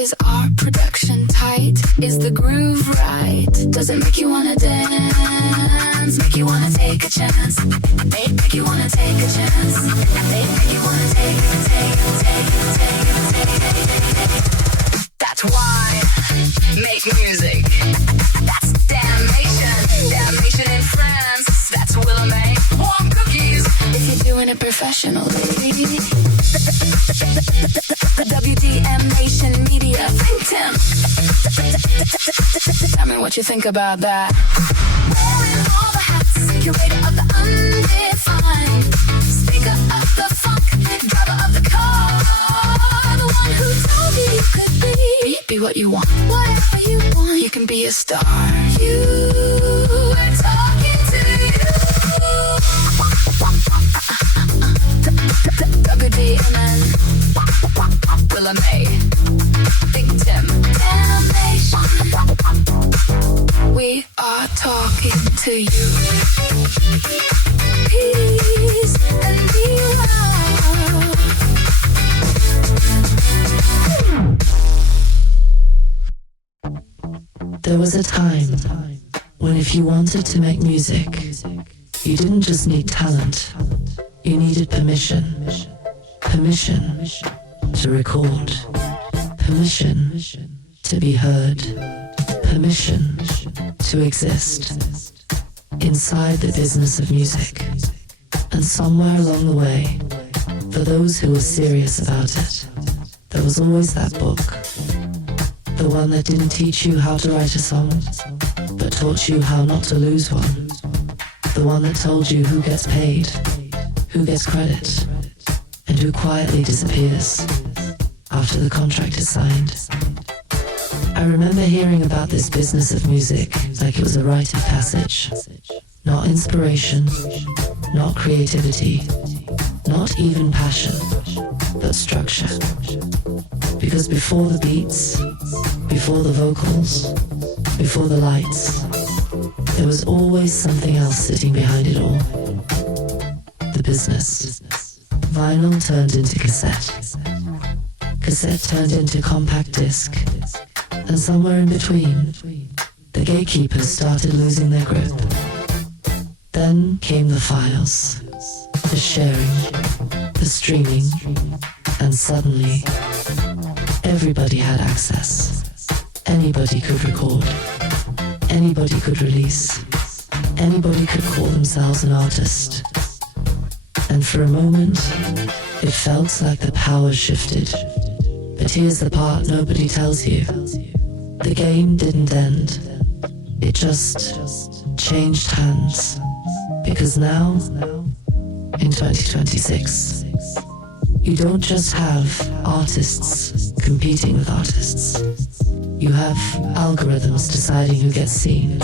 Is our production tight? Is the groove right? Does it make you wanna dance? Make you wanna take a chance? Make you wanna take a chance? Make you wanna take. That's why make music. That's damnation. Damnation in France. That's Willa May. Warm cookies. If you're doing it professionally. The WDM Nation Media Think Tank. Tell me what you think about that. Wearing all the hats, curator of the undefined, speaker of the funk, driver of the car, the one who told you you could be what you want, whatever you want. You can be a star. You are talking to you. WDMN, Willa May, Big Tim, Damnation. We are talking to you. Peace and be well. There was a time when if you wanted to make music, you didn't just need talent, you needed permission. Permission to record. Permission to be heard. Permission to exist inside the business of music. And somewhere along the way, for those who were serious about it, there was always that book. The one that didn't teach you how to write a song, but taught you how not to lose one. The one that told you who gets paid, who gets credit, and who quietly disappears after the contract is signed. I remember hearing about this business of music like it was a rite of passage. Not inspiration, not creativity, not even passion, but structure. Because before the beats, before the vocals, before the lights, there was always something else sitting behind it all. The business. Vinyl turned into cassette. Cassette turned into compact disc. And somewhere in between, the gatekeepers started losing their grip. Then came the files, the sharing, the streaming, and suddenly, everybody had access. Anybody could record. Anybody could release. Anybody could call themselves an artist. And for a moment, it felt like the power shifted. But here's the part nobody tells you. The game didn't end. It just changed hands. Because now, in 2026, you don't just have artists competing with artists. You have algorithms deciding who gets seen,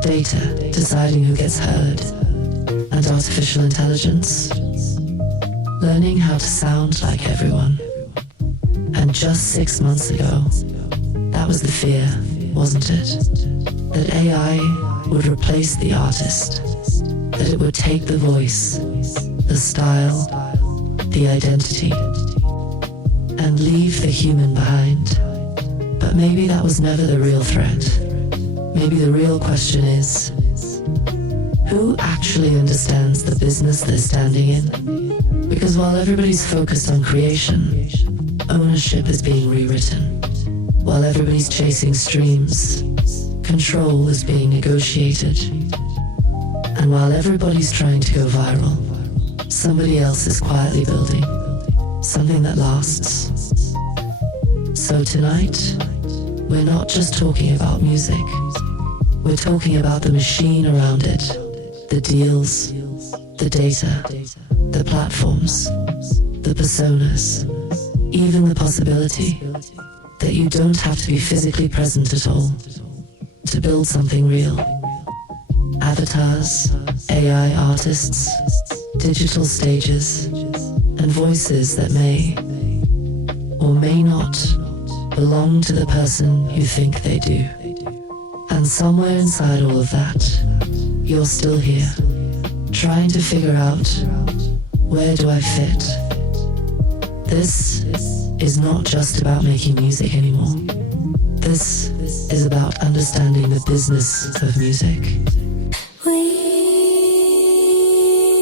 data deciding who gets heard, and artificial intelligence learning how to sound like everyone. And just 6 months ago, that was the fear, wasn't it? That AI would replace the artist, that it would take the voice, the style, the identity, and leave the human behind. But maybe that was never the real threat. Maybe the real question is, who actually understands the business they're standing in? Because while everybody's focused on creation, ownership is being rewritten. While everybody's chasing streams, control is being negotiated. And while everybody's trying to go viral, somebody else is quietly building something that lasts. So tonight, we're not just talking about music. We're talking about the machine around it, the deals, the data, the platforms, the personas, even the possibility that you don't have to be physically present at all to build something real. Avatars, AI artists, digital stages, and voices that may or may not belong to the person you think they do. And somewhere inside all of that, you're still here, trying to figure out, where do I fit? This is not just about making music anymore. This is about understanding the business of music. We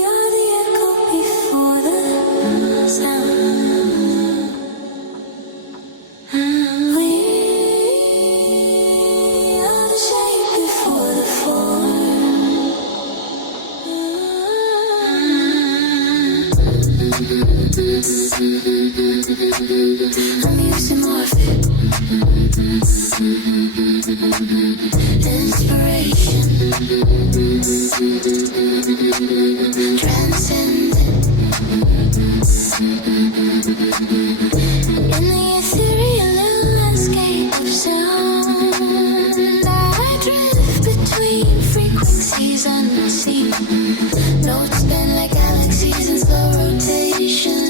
are the echo before the sound. We are the shape before the form. I'm using morphine. Inspiration, transcendent. In the ethereal landscape of sound, I drift between frequencies unseen. Notes bend like galaxies in slow rotation.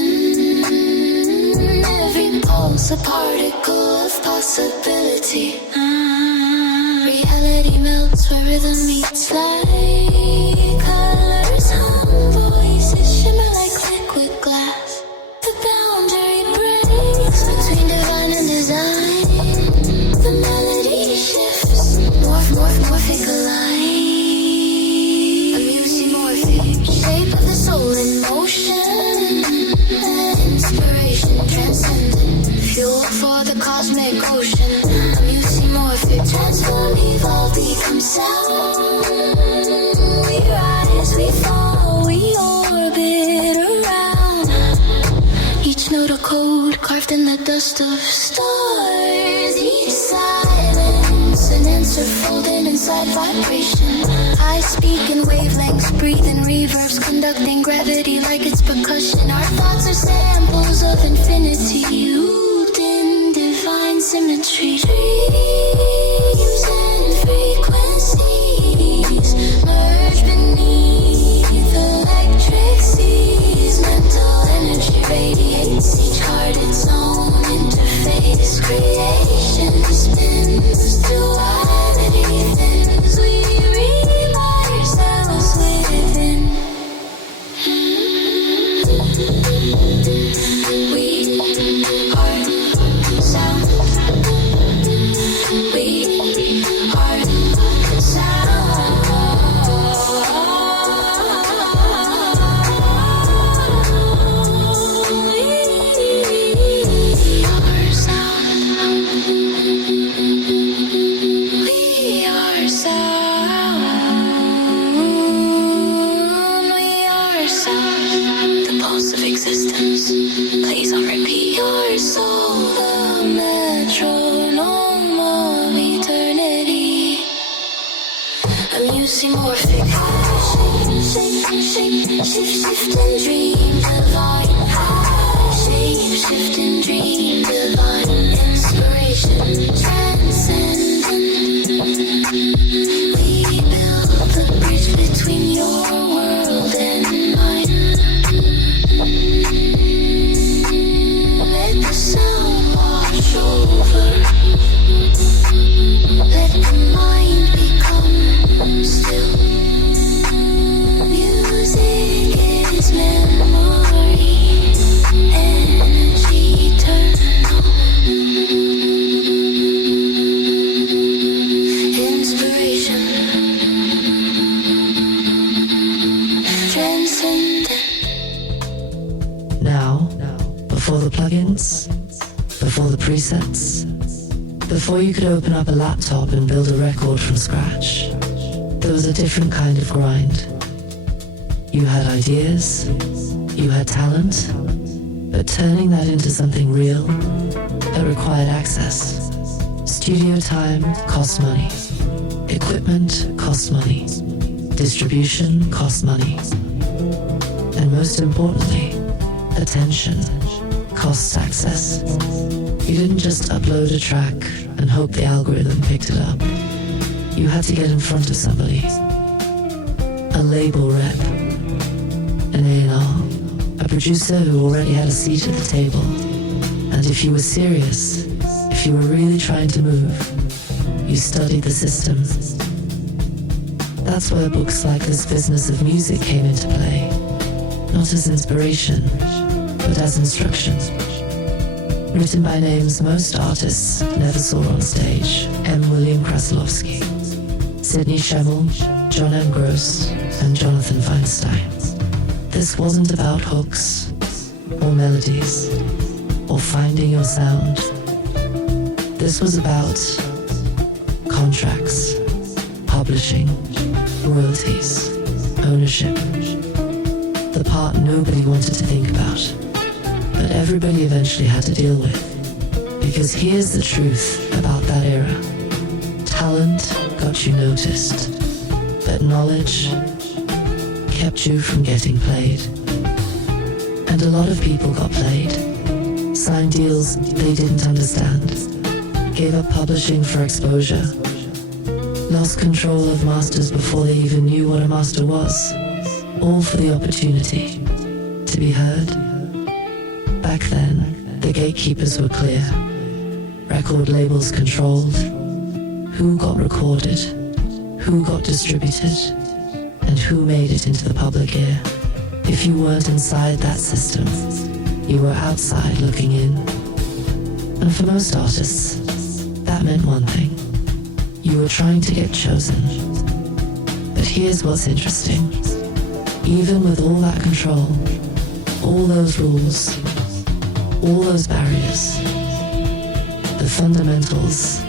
Every pulse a particle of possibility. Reality melts where rhythm meets light. Colors hum, voices shimmer like liquid glass. The boundary breaks between divine and design. The melody shifts, morphic align. A musimorphic shape of the soul in motion. Inspiration transcendent, fuel for the cosmic ocean. A musimorphic transform, evolve, become sound. We rise, we fall, we orbit around. Each note a code carved in the dust of stars. Each silence an answer folded inside vibration. I speak in wavelengths, breathe in reverbs, conducting gravity like it's percussion. Our thoughts are samples of infinity, looped in divine symmetry. Dreams and frequencies merge beneath electric seas. Mental energy radiates, each heart its own interface. Creation spins, duality thins. We read ourselves within. We are sound. We are sound. We are sound. We are sound. We are sound. The pulse of existence plays on repeat. Your soul, the metronome of eternity. I'm using morphic. Shift and dream divine. Shape, shift and dream divine. Inspiration transcendent. We build the bridge between your world and mine. Let the sound wash over. Let the mind become still. Music is memory, energy eternal. Inspiration transcendent. Now, before the plugins, before the presets, before you could open up a laptop and build a record from scratch, there was a different kind of grind. You had ideas, you had talent, but turning that into something real, that required access. Studio time costs money. Equipment costs money. Distribution costs money. And most importantly, attention costs access. You didn't just upload a track and hope the algorithm picked it up. You had to get in front of somebody. A label rep, an A&R, a producer who already had a seat at the table. And if you were serious, if you were really trying to move, you studied the system. That's where books like This Business of Music came into play. Not as inspiration, but as instruction. written by names most artists never saw on stage: M. William Kraslovsky, Sidney Schemmel, John M. Gross, and Jonathan Feinstein. This wasn't about hooks or melodies or finding your sound. This was about contracts, publishing, royalties, ownership. The part nobody wanted to think about, but everybody eventually had to deal with. Because here's the truth about that era. Talent got you noticed, but knowledge kept you from getting played. And a lot of people got played, signed deals they didn't understand, gave up publishing for exposure, lost control of masters before they even knew what a master was, all for the opportunity to be heard. Back then, the gatekeepers were clear. Record labels controlled who got recorded, who got distributed, and who made it into the public ear. If you weren't inside that system, you were outside looking in. And for most artists, that meant one thing. You were trying to get chosen. But here's what's interesting. Even with all that control, all those rules, all those barriers, the fundamentals,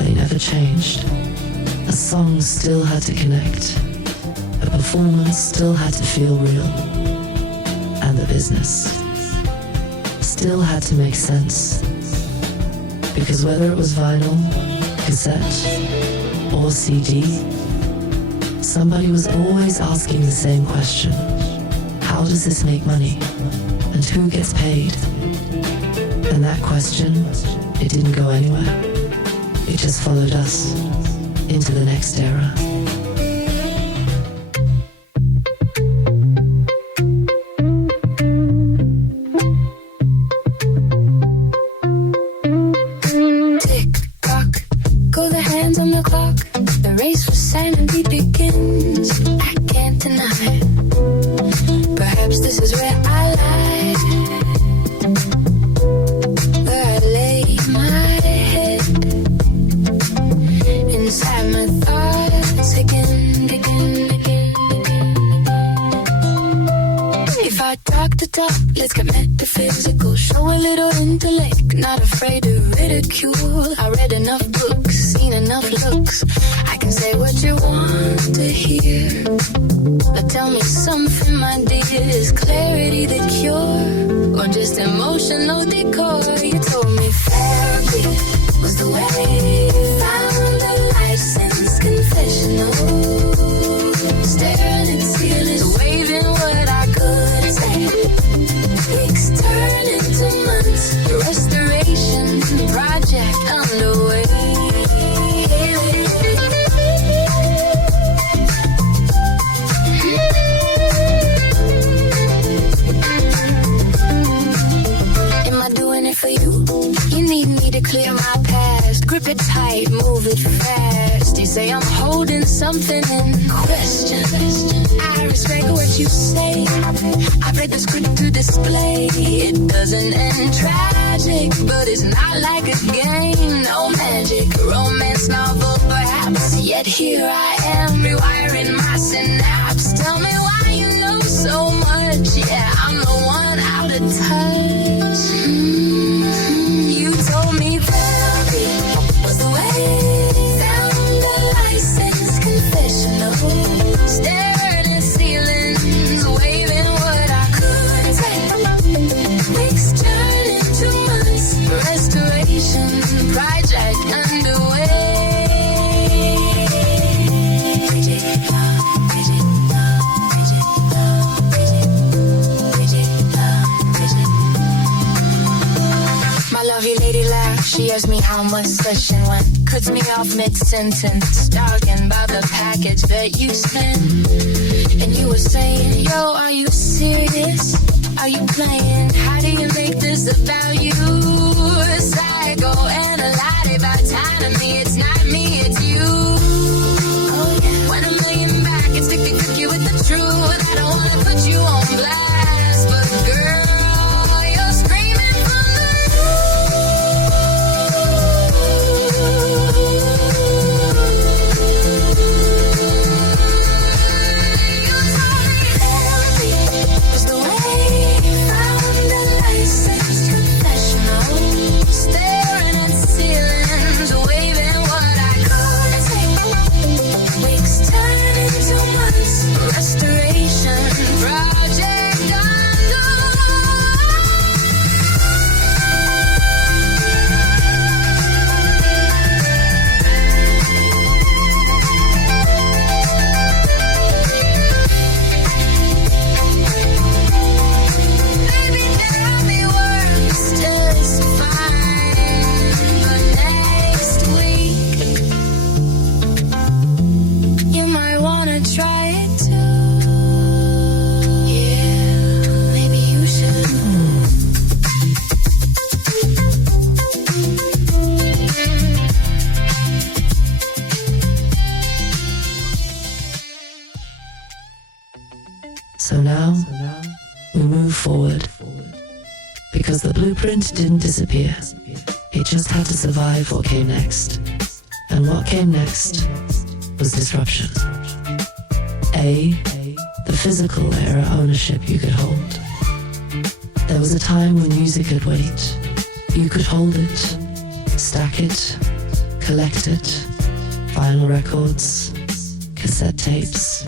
they never changed. A song still had to connect. A performance still had to feel real. And the business still had to make sense. Because whether it was vinyl, cassette, or CD, somebody was always asking the same question. How does this make money? And who gets paid? And that question, it didn't go anywhere. It just followed us into the next era. Let's get metaphysical, show a little intellect, not afraid of ridicule. I read enough books, seen enough looks. I can say what you want to hear, but tell me something, my dear. Is clarity the cure, or just emotional decor? You told me therapy was the way. Found a license confessional, staring at ceilings, waving what I could say. Weeks turn into months, the restoration project underway. Am I doing it for you? You need me to clear my past. Grip it tight, move it fast. You say I'm holding something in question. I respect what you say. I read the script to display. It doesn't end tragic, but it's not like a game. No magic, romance novel perhaps. Yet here I am, rewiring my synapse. Tell me why you know so much. Yeah, I'm the one out of touch. You told me therapy was the way. Found a license confessional, staring at ceilings, waving what I could take. Weeks turn into months, restoration project underway. My lovely lady laughed. She asked me how much session went. Cuts me off mid-sentence, talking about the package that you spent. And you were saying, yo, are you serious? Are you playing? How do you make this about you? Psychoanalytic about time to me. It's not me, it's you. Oh, yeah. When I'm laying back, it's 50-50 with the truth. I don't want to put you on blast, but girl, you're screaming from the roof. blueprint didn't disappear. It just had to survive what came next. And what came next was disruption. The physical era ownership you could hold. There was a time when music could wait. You could hold it, stack it, collect it, vinyl records, cassette tapes,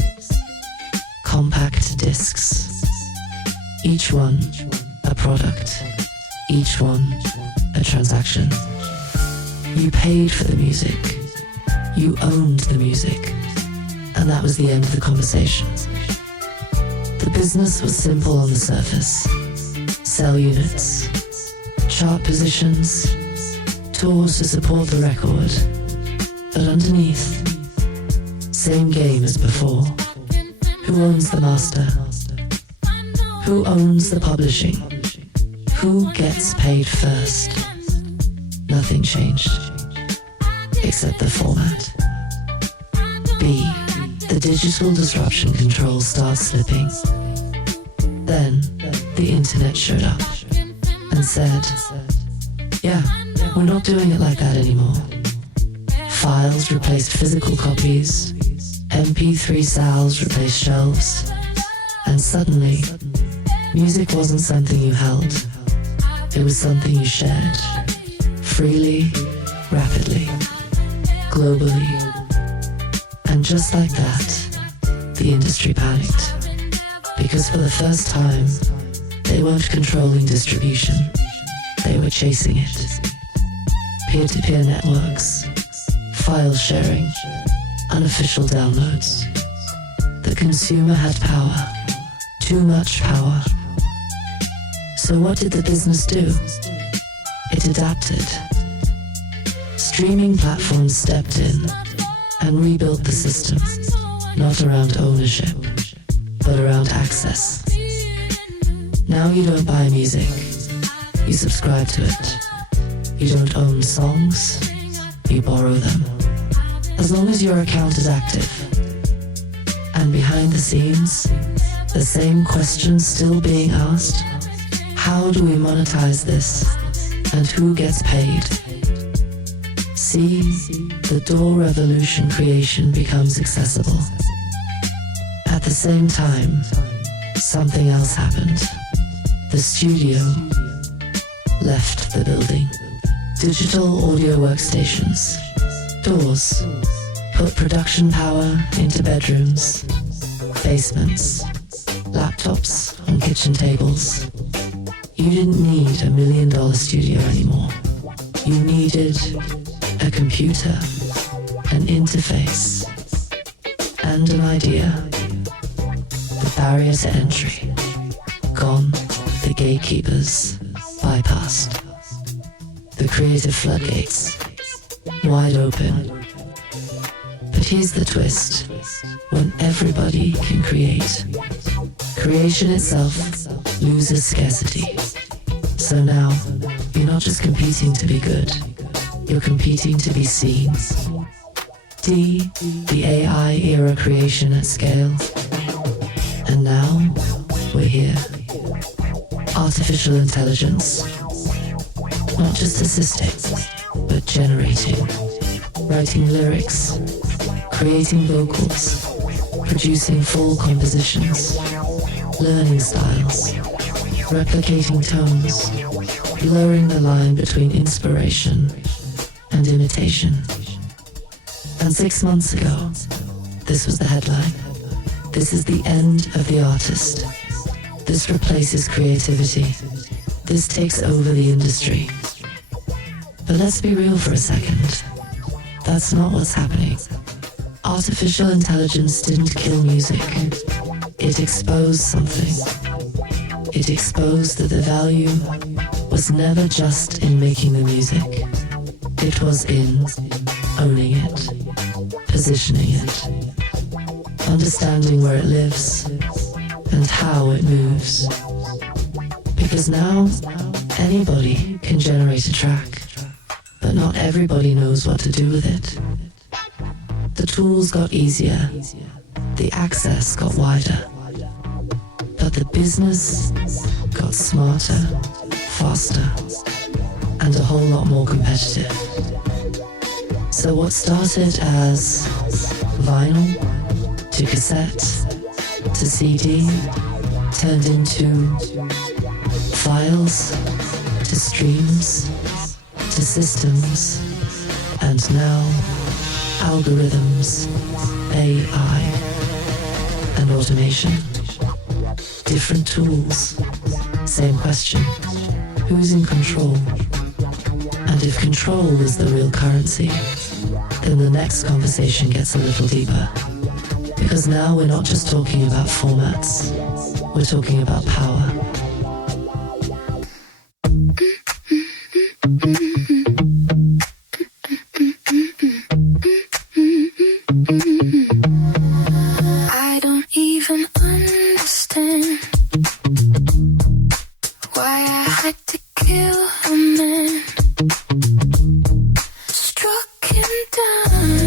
compact discs. Each one a product, each one a transaction. You paid for the music, you owned the music, and that was the end of the conversation. The business was simple on the surface. Sell units, chart positions, tours to support the record. But underneath, same game as before. Who owns the master? Who owns the publishing? Who gets paid first? Nothing changed, except the format. The digital disruption control starts slipping. Then the internet showed up and said, yeah, we're not doing it like that anymore. Files replaced physical copies, MP3 sales replaced shelves, and suddenly, music wasn't something you held. It was something you shared, freely, rapidly, globally. And just like that, the industry panicked. Because for the first time, they weren't controlling distribution, they were chasing it. Peer-to-peer networks, file sharing, unofficial downloads. The consumer had power, too much power. So what did the business do? It adapted. Streaming platforms stepped in and rebuilt the system, not around ownership, but around access. Now you don't buy music, you subscribe to it. You don't own songs, you borrow them. As long as your account is active. And behind the scenes, the same questions still being asked. How do we monetize this? And who gets paid? See, the DAW revolution creation becomes accessible. At the same time, something else happened. The studio left the building. Digital audio workstations, DAWs, put production power into bedrooms, basements, laptops on kitchen tables. You didn't need $1 million studio anymore. You needed a computer, an interface, and an idea. The barrier to entry, gone, the gatekeepers, bypassed. The creative floodgates, wide open. But here's the twist, when everybody can create, creation itself loses scarcity. So now, you're not just competing to be good, you're competing to be seen. The AI era creation at scale. And now, we're here. Artificial intelligence. Not just assisting, but generating. Writing lyrics, creating vocals, producing full compositions, learning styles, replicating tones, blurring the line between inspiration and imitation. And 6 months ago, this was the headline. This is the end of the artist. This replaces creativity. This takes over the industry. But let's be real for a second. That's not what's happening. Artificial intelligence didn't kill music. It exposed something. It exposed that the value was never just in making the music. It was in owning it, positioning it, understanding where it lives and how it moves. Because now, anybody can generate a track, but not everybody knows what to do with it. The tools got easier, the access got wider, but the business got smarter, faster, and a whole lot more competitive. So what started as vinyl to cassette to CD turned into files to streams to systems, and now algorithms, AI, and automation. Different tools, same question. Who's in control? And if control is the real currency, then the next conversation gets a little deeper. Because now we're not just talking about formats, we're talking about power. I don't even understand why I had to kill a man. Struck him down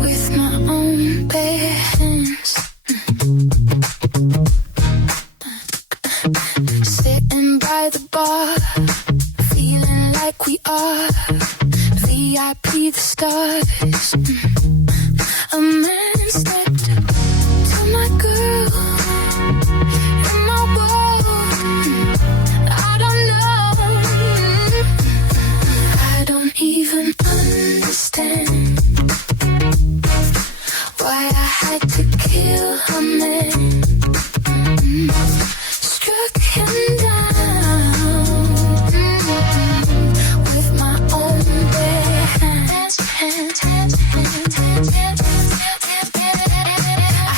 with my own bare hands. Sitting by the bar, feeling like we are VIP the stars. A man stepped to my girl in my world. I don't know. I don't even understand why I had to kill a man. Struck him down with my own bare hands. I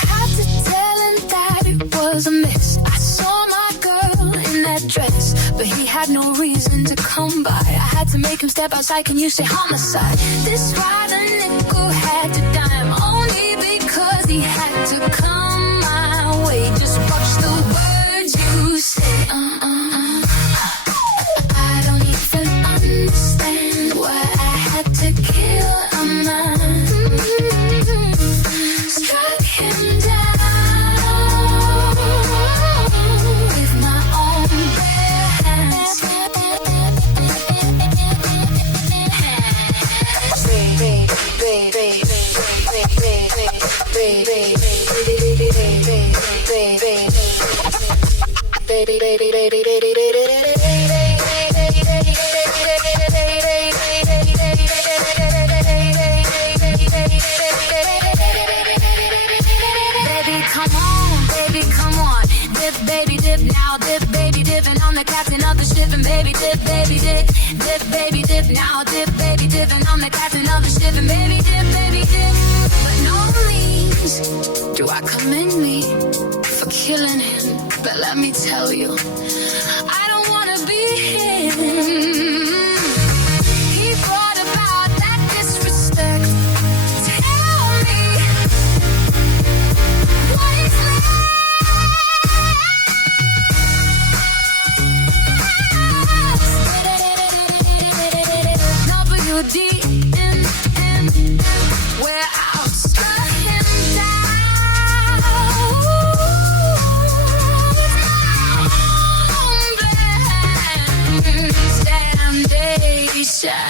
had to tell him that it was a mess. I saw my girl in that dress, but he had no reason to come by. I had to make him step outside. Can you say homicide? This ride a nickel had to dime only because he had to come my way. Just watch the words you say. I don't even understand why I had to kill a man. Struck him down with my own bare hands. Baby dip now, dip baby dip, and I'm the captain of the ship. And baby dip, dip baby dip now, dip baby dip, and I'm the captain of the ship. And baby dip, but no means do I commend me for killing him. But let me tell you, I don't wanna be him. He brought about that disrespect. Tell me what is left. W-D-N-N, where I'll strike him down with my own damnation.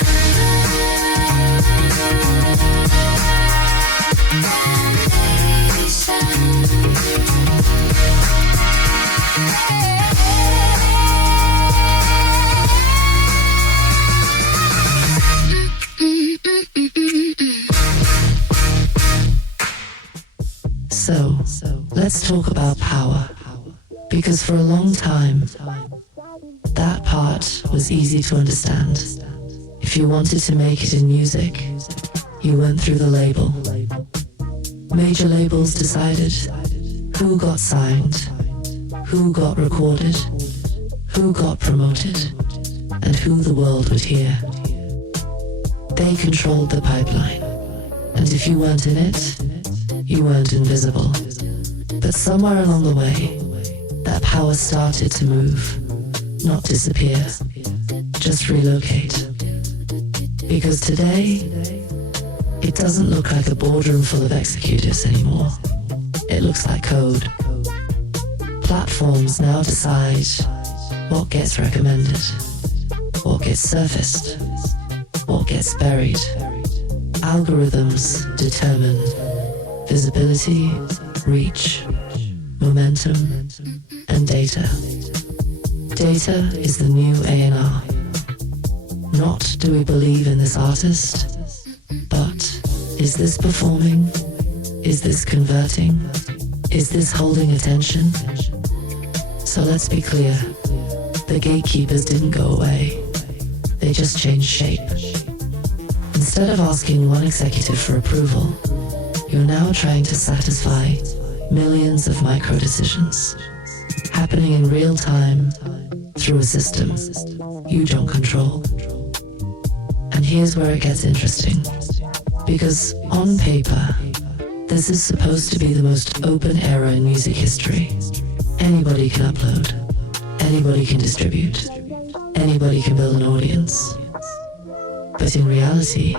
So, let's talk about power. Because for a long time, that part was easy to understand. If you wanted to make it in music, you went through the label. Major labels decided who got signed, who got recorded, who got promoted, and who the world would hear. They controlled the pipeline, and if you weren't in it, you weren't invisible. But somewhere along the way, that power started to move, not disappear, just relocate. Because today, it doesn't look like a boardroom full of executives anymore. It looks like code. Platforms now decide what gets recommended, what gets surfaced, what gets buried. Algorithms determine visibility, reach, momentum, and data. Data is the new A&R. Not do we believe in this artist, but is this performing? Is this converting? Is this holding attention? So let's be clear, the gatekeepers didn't go away. They just changed shape. Instead of asking one executive for approval, you're now trying to satisfy millions of micro decisions happening in real time through a system you don't control. And here's where it gets interesting. Because on paper, this is supposed to be the most open era in music history. Anybody can upload, anybody can distribute, anybody can build an audience. But in reality,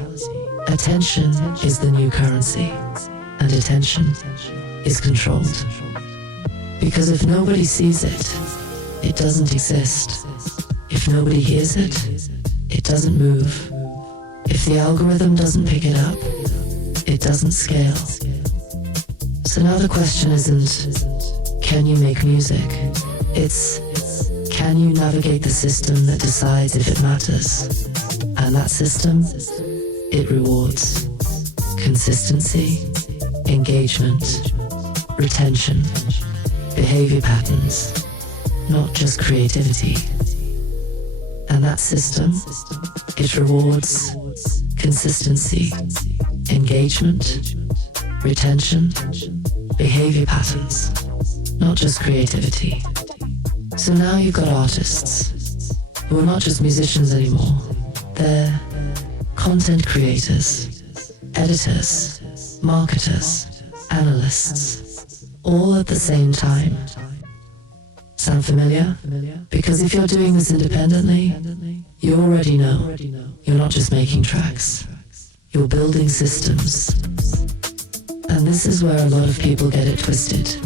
attention is the new currency, and attention is controlled. Because if nobody sees it, it doesn't exist. If nobody hears it, it doesn't move. If the algorithm doesn't pick it up, it doesn't scale. So now the question isn't, can you make music? It's, can you navigate the system that decides if it matters? And that system, it rewards consistency, engagement, retention, behavior patterns, not just creativity. And that system, it rewards consistency, engagement, retention, behavior patterns, not just creativity. So now you've got artists who are not just musicians anymore. They're content creators, editors, marketers, analysts, all at the same time. Sound familiar? Because if you're doing this independently, you already know you're not just making tracks, you're building systems. And this is where a lot of people get it twisted.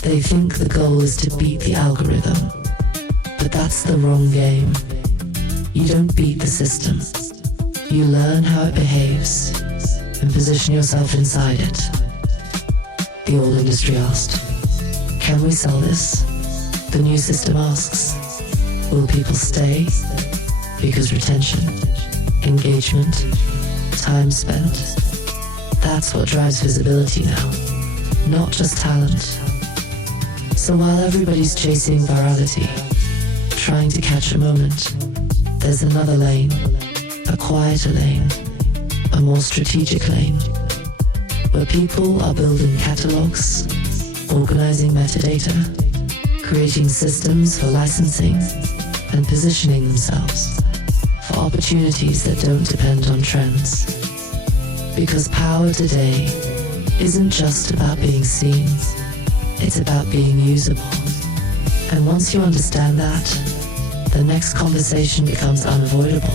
They think the goal is to beat the algorithm, but that's the wrong game. You don't beat the system. You learn how it behaves and position yourself inside it. The old industry asked, can we sell this? The new system asks, will people stay? Because retention, engagement, time spent, that's what drives visibility now, not just talent. So while everybody's chasing virality, trying to catch a moment, there's another lane, a quieter lane, a more strategic lane, where people are building catalogs, organizing metadata, creating systems for licensing, and positioning themselves for opportunities that don't depend on trends. Because power today isn't just about being seen, it's about being usable. And once you understand that, the next conversation becomes unavoidable.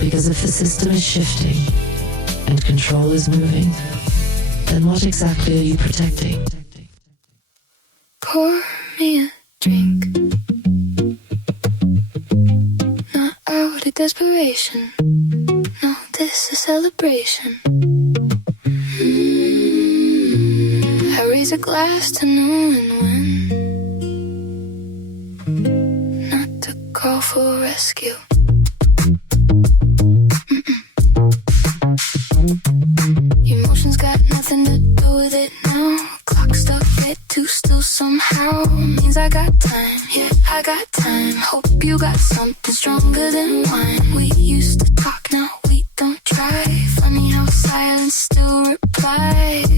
Because if the system is shifting and control is moving, then what exactly are you protecting? Pour me a drink, not out of desperation. No, this is celebration. I raise a glass to no and when, not to call for rescue. Emotions got nothing to do with it now. Clock stuck at 2 still somehow. Means I got time, yeah, I got time. Hope you got something stronger than wine. We used to talk, now we don't try. Funny how silence still replies.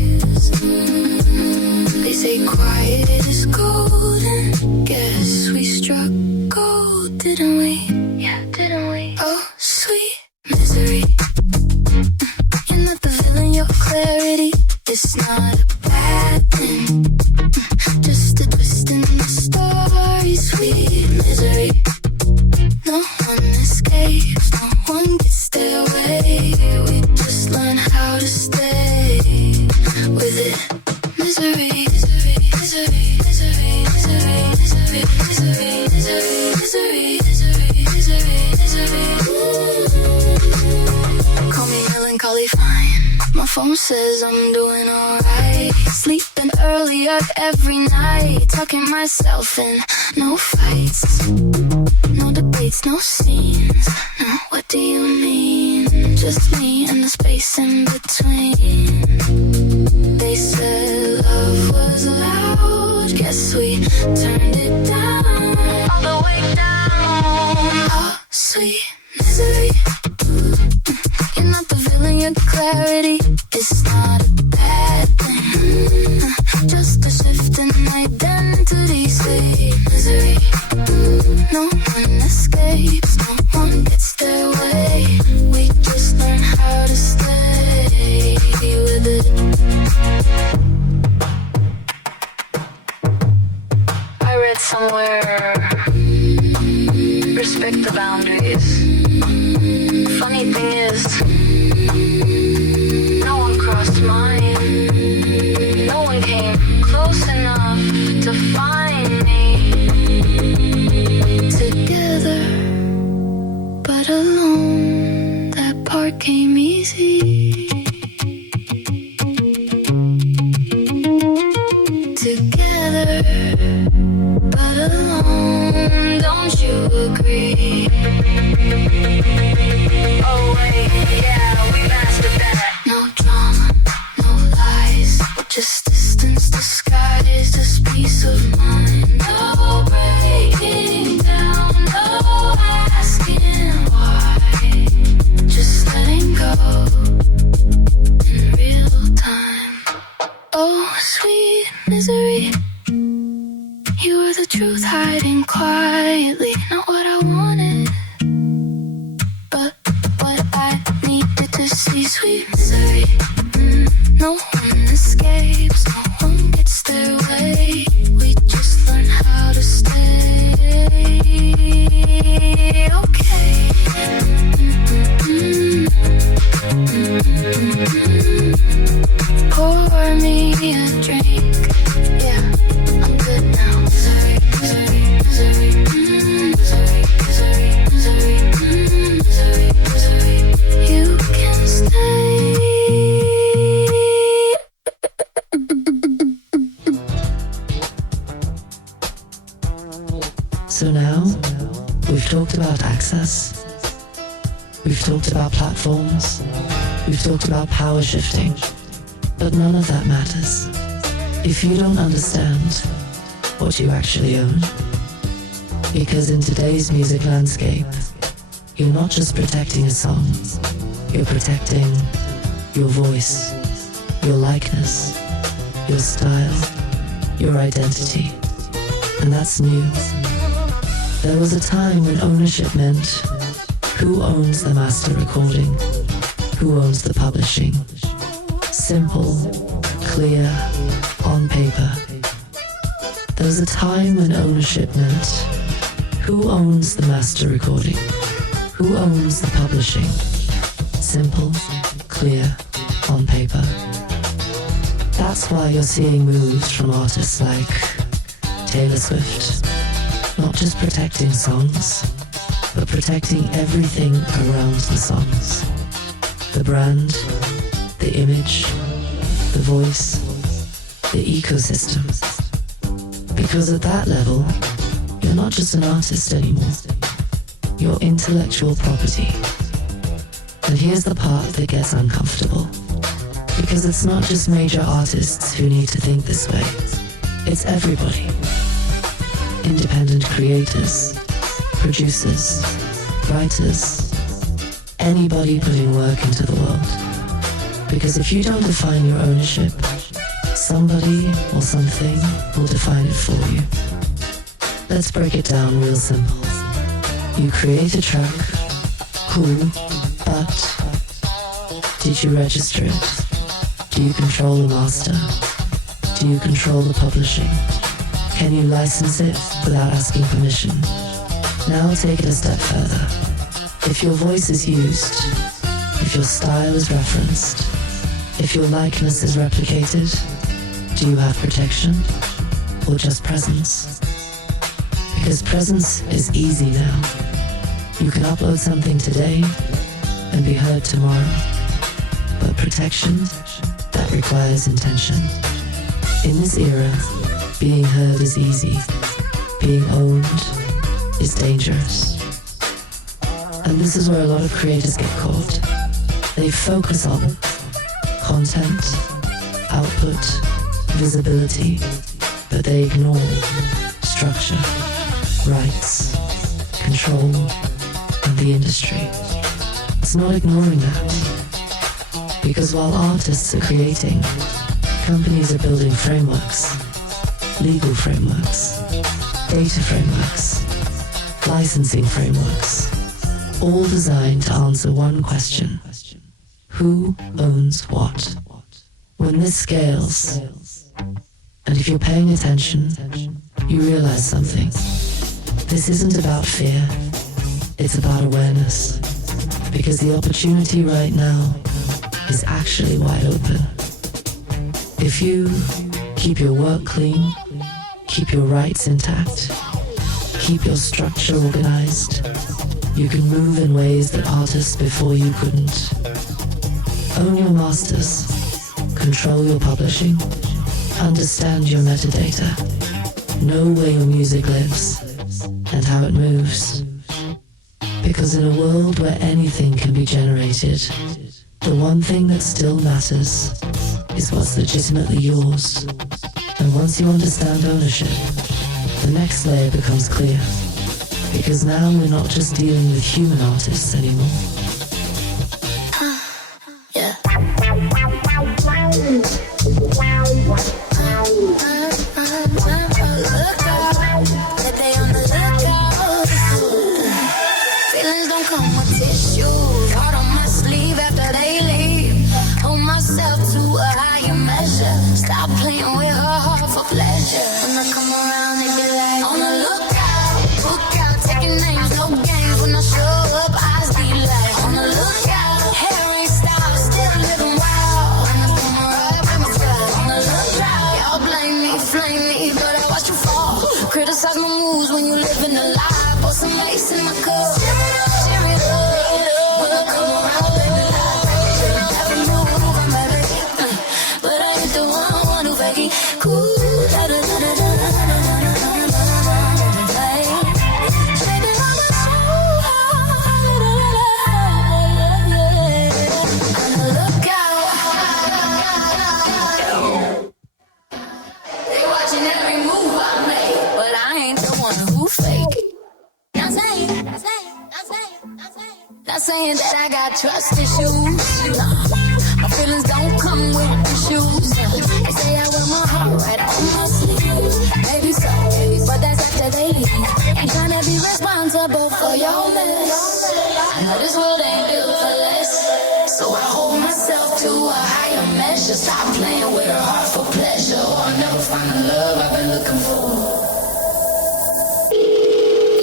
They say quiet is golden. Guess we struck gold, didn't we? Yeah, didn't we? Oh, sweet misery. You're not the villain, your clarity is not a bad thing. Just a twist in the story, sweet misery. No one escapes. My phone says I'm doing alright. Sleeping earlier every night. Tucking myself in, no fights. No debates, no scenes. No, what do you mean? Just me and the space in between. They said love was loud. Guess we turned it down. All the way down. Oh, sweet misery. You're not the villain, your clarity is not a bad thing. Just a shift in identity. Sweet misery. No one escapes, no one gets their way. We just learn how to stay with it. I read somewhere, respect the boundaries. Funny thing is, no one crossed mine. No one came close enough to find me. Together, but alone, that part came easy. Together, but alone, don't you agree? Oh wait, yeah, we mastered that. No drama, no lies, just distance disguised as peace of mind. No breaking down, no asking why. Just letting go in real time. Oh, sweet misery. You were the truth hiding quietly, not what I wanted, but what I needed to see. Sweet misery. No one escapes, no one gets their way. We just learn how to stay okay. Pour me a drink. Yeah, I'm good now. Misery, misery, misery, misery, misery, misery, misery, misery. You can stay. So now, we've talked about access, we've talked about platforms, we've talked about power shifting, but none of that matters if you don't understand what you actually own. Because in today's music landscape, you're not just protecting a song, you're protecting your voice, your likeness, your style, your identity, and that's new. There was a time when ownership meant who owns the master recording, who owns the publishing. Simple, clear, on paper. There was a time when ownership meant who owns the master recording, who owns the publishing. Simple, clear, on paper. That's why you're seeing moves from artists like Taylor Swift, not just protecting songs, but protecting everything around the songs. The brand, the image, the voice, the ecosystem. Because at that level, you're not just an artist anymore. You're intellectual property. And here's the part that gets uncomfortable. Because it's not just major artists who need to think this way. It's everybody. Independent creators, producers, writers, anybody putting work into the world. Because if you don't define your ownership, somebody or something will define it for you. Let's break it down real simple. You create a track, cool, but did you register it? Do you control the master? Do you control the publishing? Can you license it without asking permission? Now take it a step further. If your voice is used, if your style is referenced, if your likeness is replicated, do you have protection or just presence? Because presence is easy now. You can upload something today and be heard tomorrow. but protection that requires intention. In this era, being heard is easy, being owned is dangerous. And this is where a lot of creators get caught. They focus on content, output, visibility, but they ignore structure, rights, control, and the industry. It's not ignoring that. Because while artists are creating, companies are building frameworks, legal frameworks, data frameworks, licensing frameworks, all designed to answer one question: who owns what? When this scales, and if you're paying attention, you realize something. This isn't about fear, it's about awareness. Because the opportunity right now is actually wide open. If you keep your work clean, keep your rights intact, keep your structure organized, you can move in ways that artists before you couldn't. Own your masters, control your publishing, understand your metadata, know where your music lives and how it moves. Because in a world where anything can be generated, the one thing that still matters is what's legitimately yours. And once you understand ownership, the next layer becomes clear. Because now we're not just dealing with human artists anymore. Yeah. Feelings don't come with tissues. Heart on my sleeve after they leave. Hold myself to a higher measure. Stop playing with her heart for pleasure. When I come around, they be like, on the lookout, taking names, no games. When I show up, eyes be like, on the lookout. Hair ain't style, still living wild. When I come around, bring my style. On the lookout, y'all blame me, flame me, but I watch you fall. Criticize my moves when you living a lie. Pour some lace in my cup. Share it up. When I come around, baby, like, every move I'm ready. But I ain't the one who fake it. Cool, da da da da da da da da da. Not saying that I got trust issues. Nah, my feelings don't come with issues. They say I wear my heart right on my sleeve. Maybe so, but that's after they leave. Ain't tryna be responsible for your mess. I know this world ain't built for less, so I hold myself to a higher measure. Stop playing with her heart for pleasure, or I'll never find the love I've been looking for.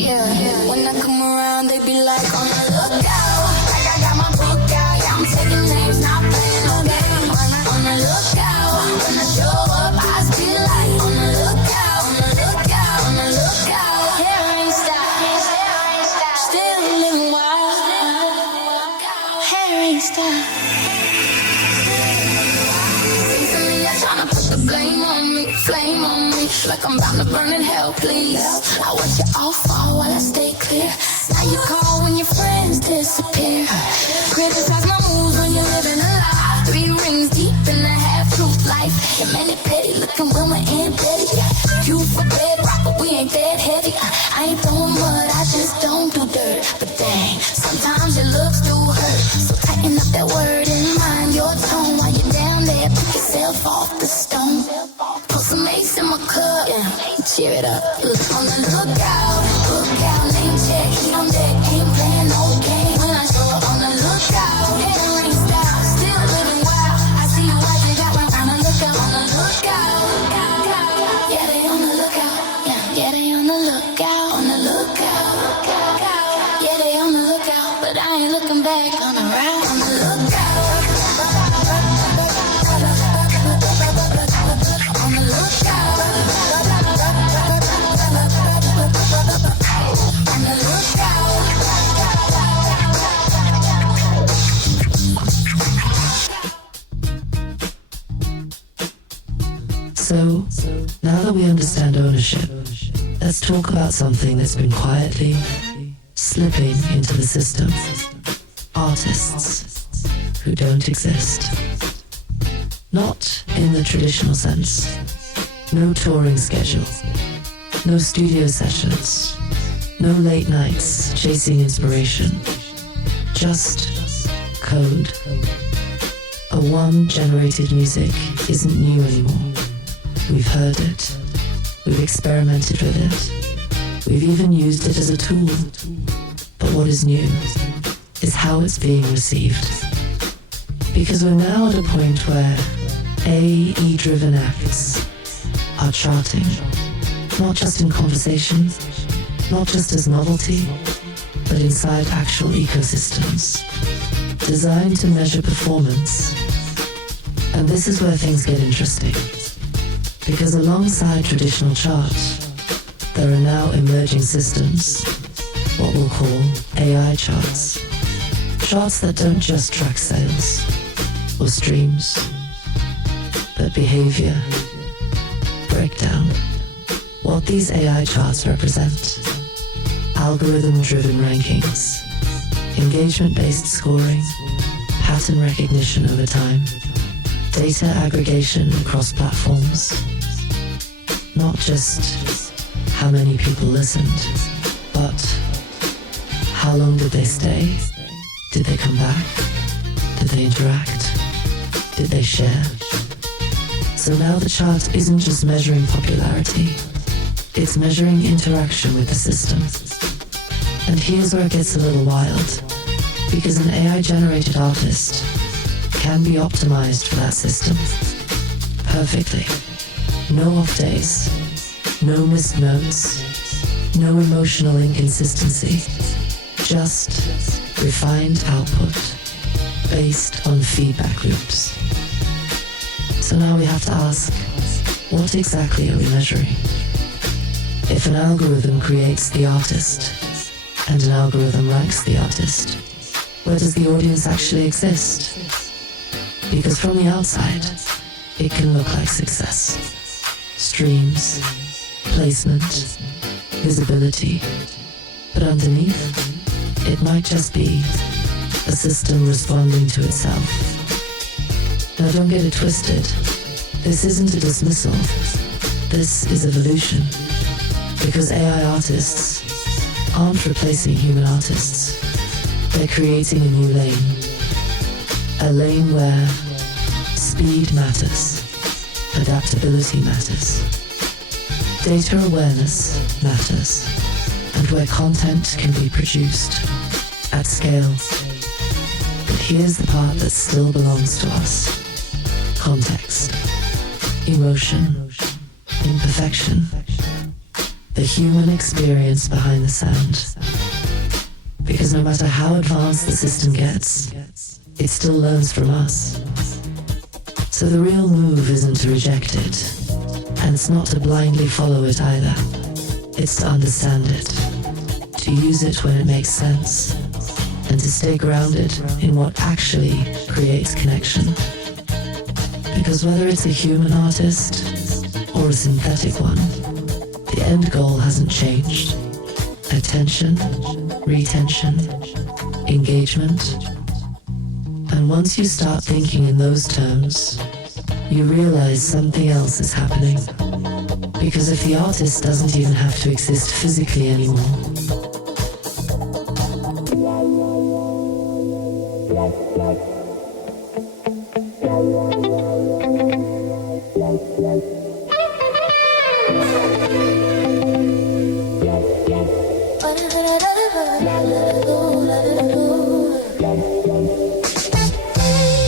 Yeah, when I come around, they be like, on the lookout. Like I got my book out, yeah, I'm taking names, not playing no game. On the lookout, when I show up, I be like, on the lookout, on the lookout, on the lookout. Hair ain't style, still living wild. Hair ain't style. Recently, I'm tryna put the blame on me, flame on me, like I'm bound to burn in hell, please. I watch you all fall while I stay clear. Now you call when your friends disappear. Criticize my moves when you're living a lie. 3 rings deep in a half-truth life. You're many petty, looking when we're in bed. You for bed rock, but we ain't that heavy. I ain't throwing mud, I just don't do dirt. But dang, sometimes your looks do hurt. So tighten up that word and mind your tone. While you're down there, pick yourself off the stone. Put some ace in my cup, yeah, cheer it up. On the lookout, name check, heat on deck, ain't playing no game. When I show up on the lookout, hair ain't style, still living wild. I see you out there, got one on the lookout, on the lookout. Yeah, they on the lookout, yeah, they on the lookout, on the lookout. Yeah, they on the lookout, but I ain't looking back, on the route, on the lookout. On the lookout. On the lookout. So, now that we understand ownership, let's talk about something that's been quietly slipping into the system. Artists who don't exist. Not in the traditional sense. No touring schedule. No studio sessions. No late nights chasing inspiration. Just code. A one-generated music isn't new anymore. We've heard it. We've experimented with it. We've even used it as a tool. But what is new is how it's being received. Because we're now at a point where AE-driven acts are charting, not just in conversation, not just as novelty, but inside actual ecosystems, designed to measure performance. And this is where things get interesting. Because alongside traditional charts, there are now emerging systems, what we'll call AI charts. Charts that don't just track sales or streams, but behavior, breakdown. What these AI charts represent: algorithm-driven rankings, engagement-based scoring, pattern recognition over time, data aggregation across platforms. Not just how many people listened, but how long did they stay? Did they come back? Did they interact? Did they share? So now the chart isn't just measuring popularity, it's measuring interaction with the system. And here's where it gets a little wild, because an AI-generated artist can be optimized for that system perfectly. No off days, no missed notes, no emotional inconsistency, just refined output based on feedback loops. So now we have to ask, what exactly are we measuring? If an algorithm creates the artist, and an algorithm ranks the artist, where does the audience actually exist? Because from the outside, it can look like success. Streams, placement, visibility. But underneath, it might just be a system responding to itself. Now don't get it twisted. This isn't a dismissal. This is evolution. Because AI artists aren't replacing human artists. They're creating a new lane. A lane where speed matters, adaptability matters, data awareness matters, and where content can be produced at scale. But here's the part that still belongs to us. Context, emotion, imperfection, the human experience behind the sound. Because no matter how advanced the system gets, it still learns from us. So the real move isn't to reject it, and it's not to blindly follow it either. It's to understand it, to use it when it makes sense, and to stay grounded in what actually creates connection. Because whether it's a human artist or a synthetic one, the end goal hasn't changed. Attention, retention, engagement. And once you start thinking in those terms, you realize something else is happening. Because if the artist doesn't even have to exist physically anymore,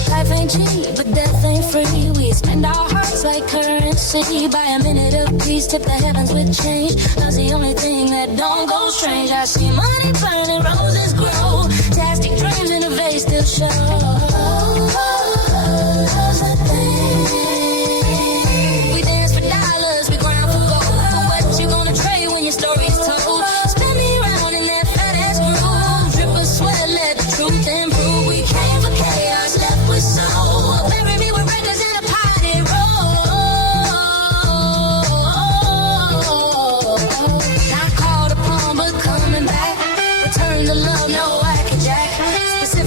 life ain't cheap, but death ain't free. We spend our hearts like currency. Buy a minute of peace, tip the heavens with change. Love's the only thing that don't go strange. I see money burning, roses grow. Plastic dreams in a vase still show. Love's the thing. We dance for dollars, we grind for gold. For what you gonna trade when your story's told? Spin me around in that fat ass groove. Drip of sweat, let the truth improve. We came for chaos, left with soul. Bury me with records and a party roll.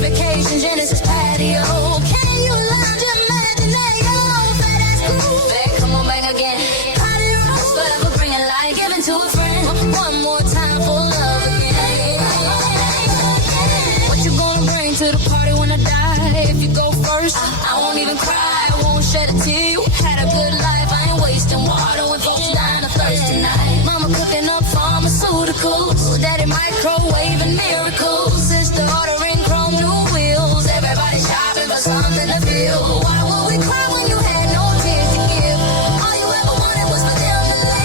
vacation, Genesis patio. Can you lounge your imaginario? Fat ass groove. Babe, come on back again. Party rules, forever bringing light, giving to a friend. One more time for love again. What you gonna bring to the party when I die? If you go first, I won't even cry, I won't shed a tear. You had a good life, I ain't wasting water when folks dying of thirst tonight. Mama cooking up pharmaceuticals, daddy microwaving miracles, sister ordering chrome new wheels, everybody shopping for something to feel. Why would we cry when you had no tears to give? All you ever wanted was for them to live.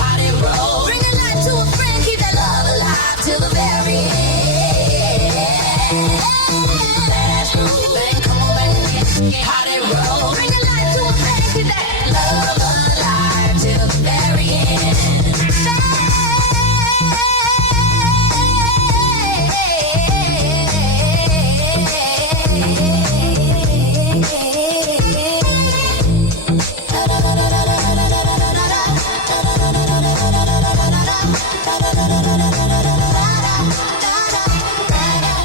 Party roll, bring a light to a friend, keep that love alive till the very end. Come on back, party roll, bring a light to a friend, keep that love alive till the very end.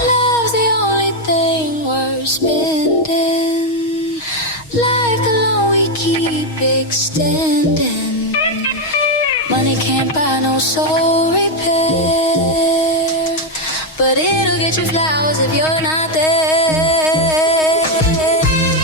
Love's the only thing worth spending. Life alone we keep extending. Money can't buy no soul repair, but it'll get you flowers if you're not there.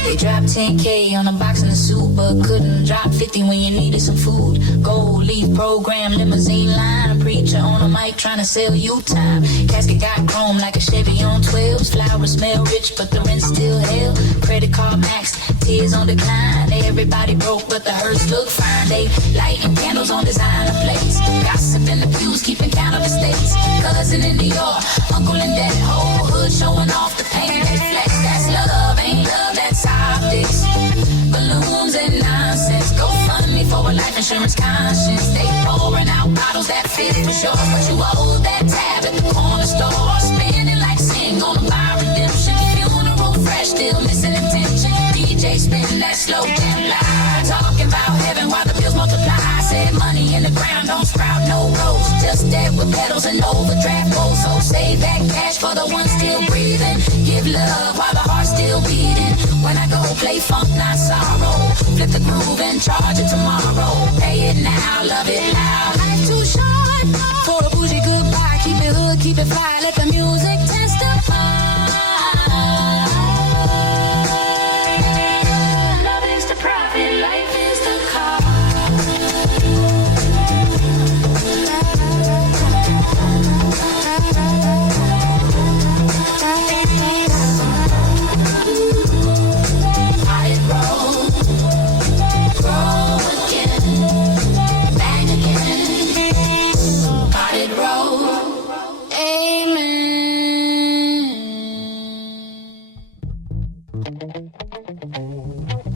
They dropped 10K on a box and a suit, but couldn't drop 50 when you needed some food. Gold leaf program, limousine line, preacher on a mic trying to sell you time. Casket got chrome like a Chevy on 12s. Flowers smell rich, but the rent still hell. Credit card maxed, tears on decline. Everybody broke, but the hearse look fine. They lighting candles on designer plates. Gossip in the pews, keeping count of estates. Cousin in New York, uncle in that whole hood showing off the paint. They flex, that's love, ain't love, that's optics. Balloons and nonsense. Go fund me for a life insurance conscience. They pouring out bottles that fit for sure, but you owe that tab at the corner store. Spinning like sing on a buy redemption. Funeral fresh, still missing attention. DJ spin that slow jam live. Talking about heaven while the bills multiply. Said money in the ground don't sprout no rose. Just dead with pedals and overdraft goals. So save that cash for the ones still breathing. Give love while the heart's still beating. When I go play funk, not sorrow. Flip the groove and charge it tomorrow. Pay it now, love it loud. Life too short for a bougie goodbye. Keep it hood, keep it fly. Let the music testify. Nothing's the profit, life is the cost.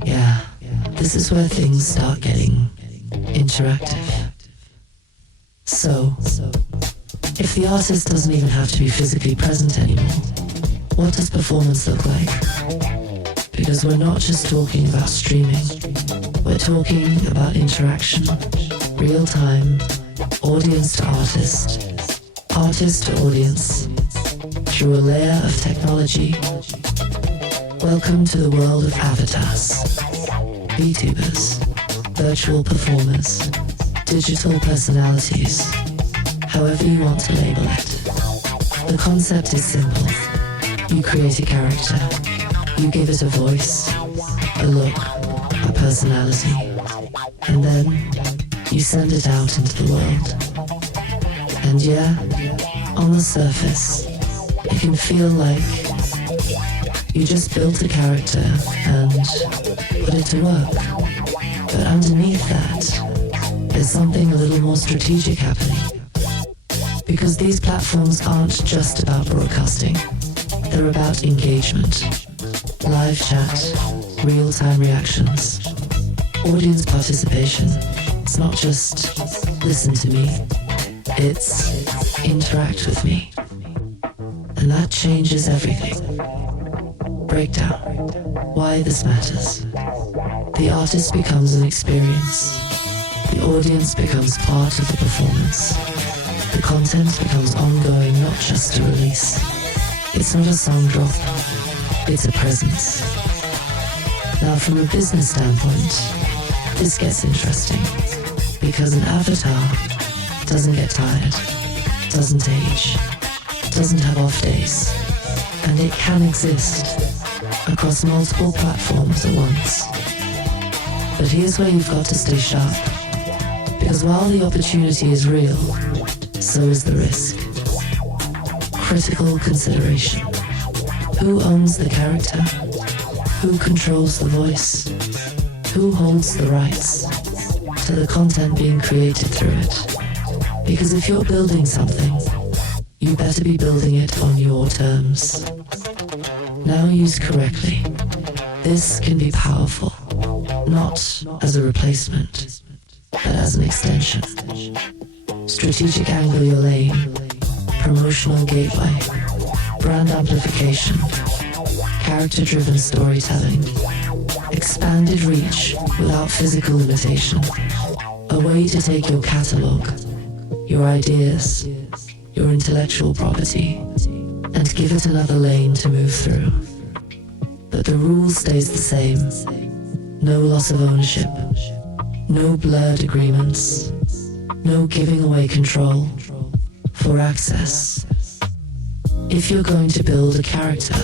Yeah, this is where things start getting interactive. So, if the artist doesn't even have to be physically present anymore, what does performance look like? Because we're not just talking about streaming, we're talking about interaction, real time, audience to artist, artist to audience, through a layer of technology. Welcome to the world of avatars, VTubers, virtual performers, digital personalities, however you want to label it. The concept is simple. You create a character, you give it a voice, a look, a personality, and then you send it out into the world. And yeah, on the surface, it can feel like you just built a character and put it to work. But underneath that, there's something a little more strategic happening. Because these platforms aren't just about broadcasting. They're about engagement, live chat, real-time reactions, audience participation. It's not just listen to me, it's interact with me. And that changes everything. Breakdown. Why this matters. The artist becomes an experience. The audience becomes part of the performance. The content becomes ongoing, not just a release. It's not a song drop, it's a presence. Now, from a business standpoint, this gets interesting, because an avatar doesn't get tired, doesn't age, doesn't have off days, and it can exist across multiple platforms at once. But here's where you've got to stay sharp, because while the opportunity is real, so is the risk. Critical consideration. Who owns the character? Who controls the voice? Who holds the rights to the content being created through it? Because if you're building something, you better be building it on your terms. Now used correctly, this can be powerful, not as a replacement, but as an extension. Strategic angle your lane, promotional gateway, brand amplification, character-driven storytelling, expanded reach without physical limitation, a way to take your catalog, your ideas, your intellectual property, and give it another lane to move through. But the rule stays the same. No loss of ownership, no blurred agreements, no giving away control for access. If you're going to build a character,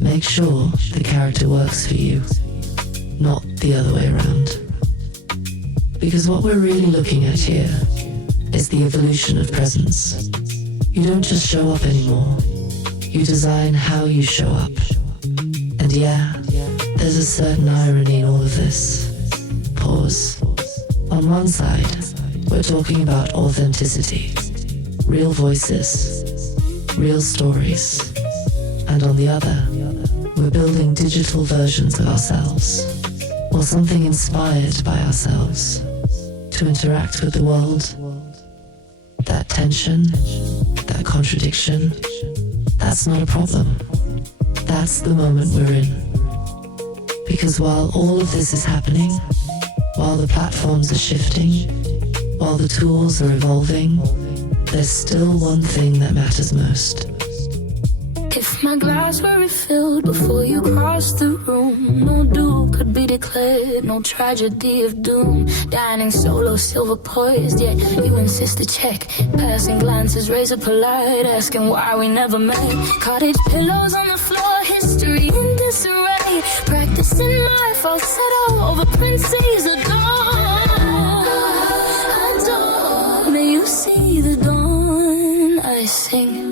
make sure the character works for you, not the other way around. Because what we're really looking at here is the evolution of presence. You don't just show up anymore, you design how you show up. And yeah, there's a certain irony in all of this. Pause. On one side, we're talking about authenticity, real voices, real stories. And on the other, we're building digital versions of ourselves, or something inspired by ourselves, to interact with the world. That tension, that contradiction, that's not a problem. That's the moment we're in. Because while all of this is happening, while the platforms are shifting, while the tools are evolving, there's still one thing that matters most. If my glass were refilled before you crossed the room, no doom could be declared, no tragedy of doom. Dining solo, silver poised, yet you insist to check. Passing glances, razor polite, asking why we never met. Cottage pillows on the floor, history in disarray. Practicing my falsetto over Prince's adore. May you see the dawn, I sing.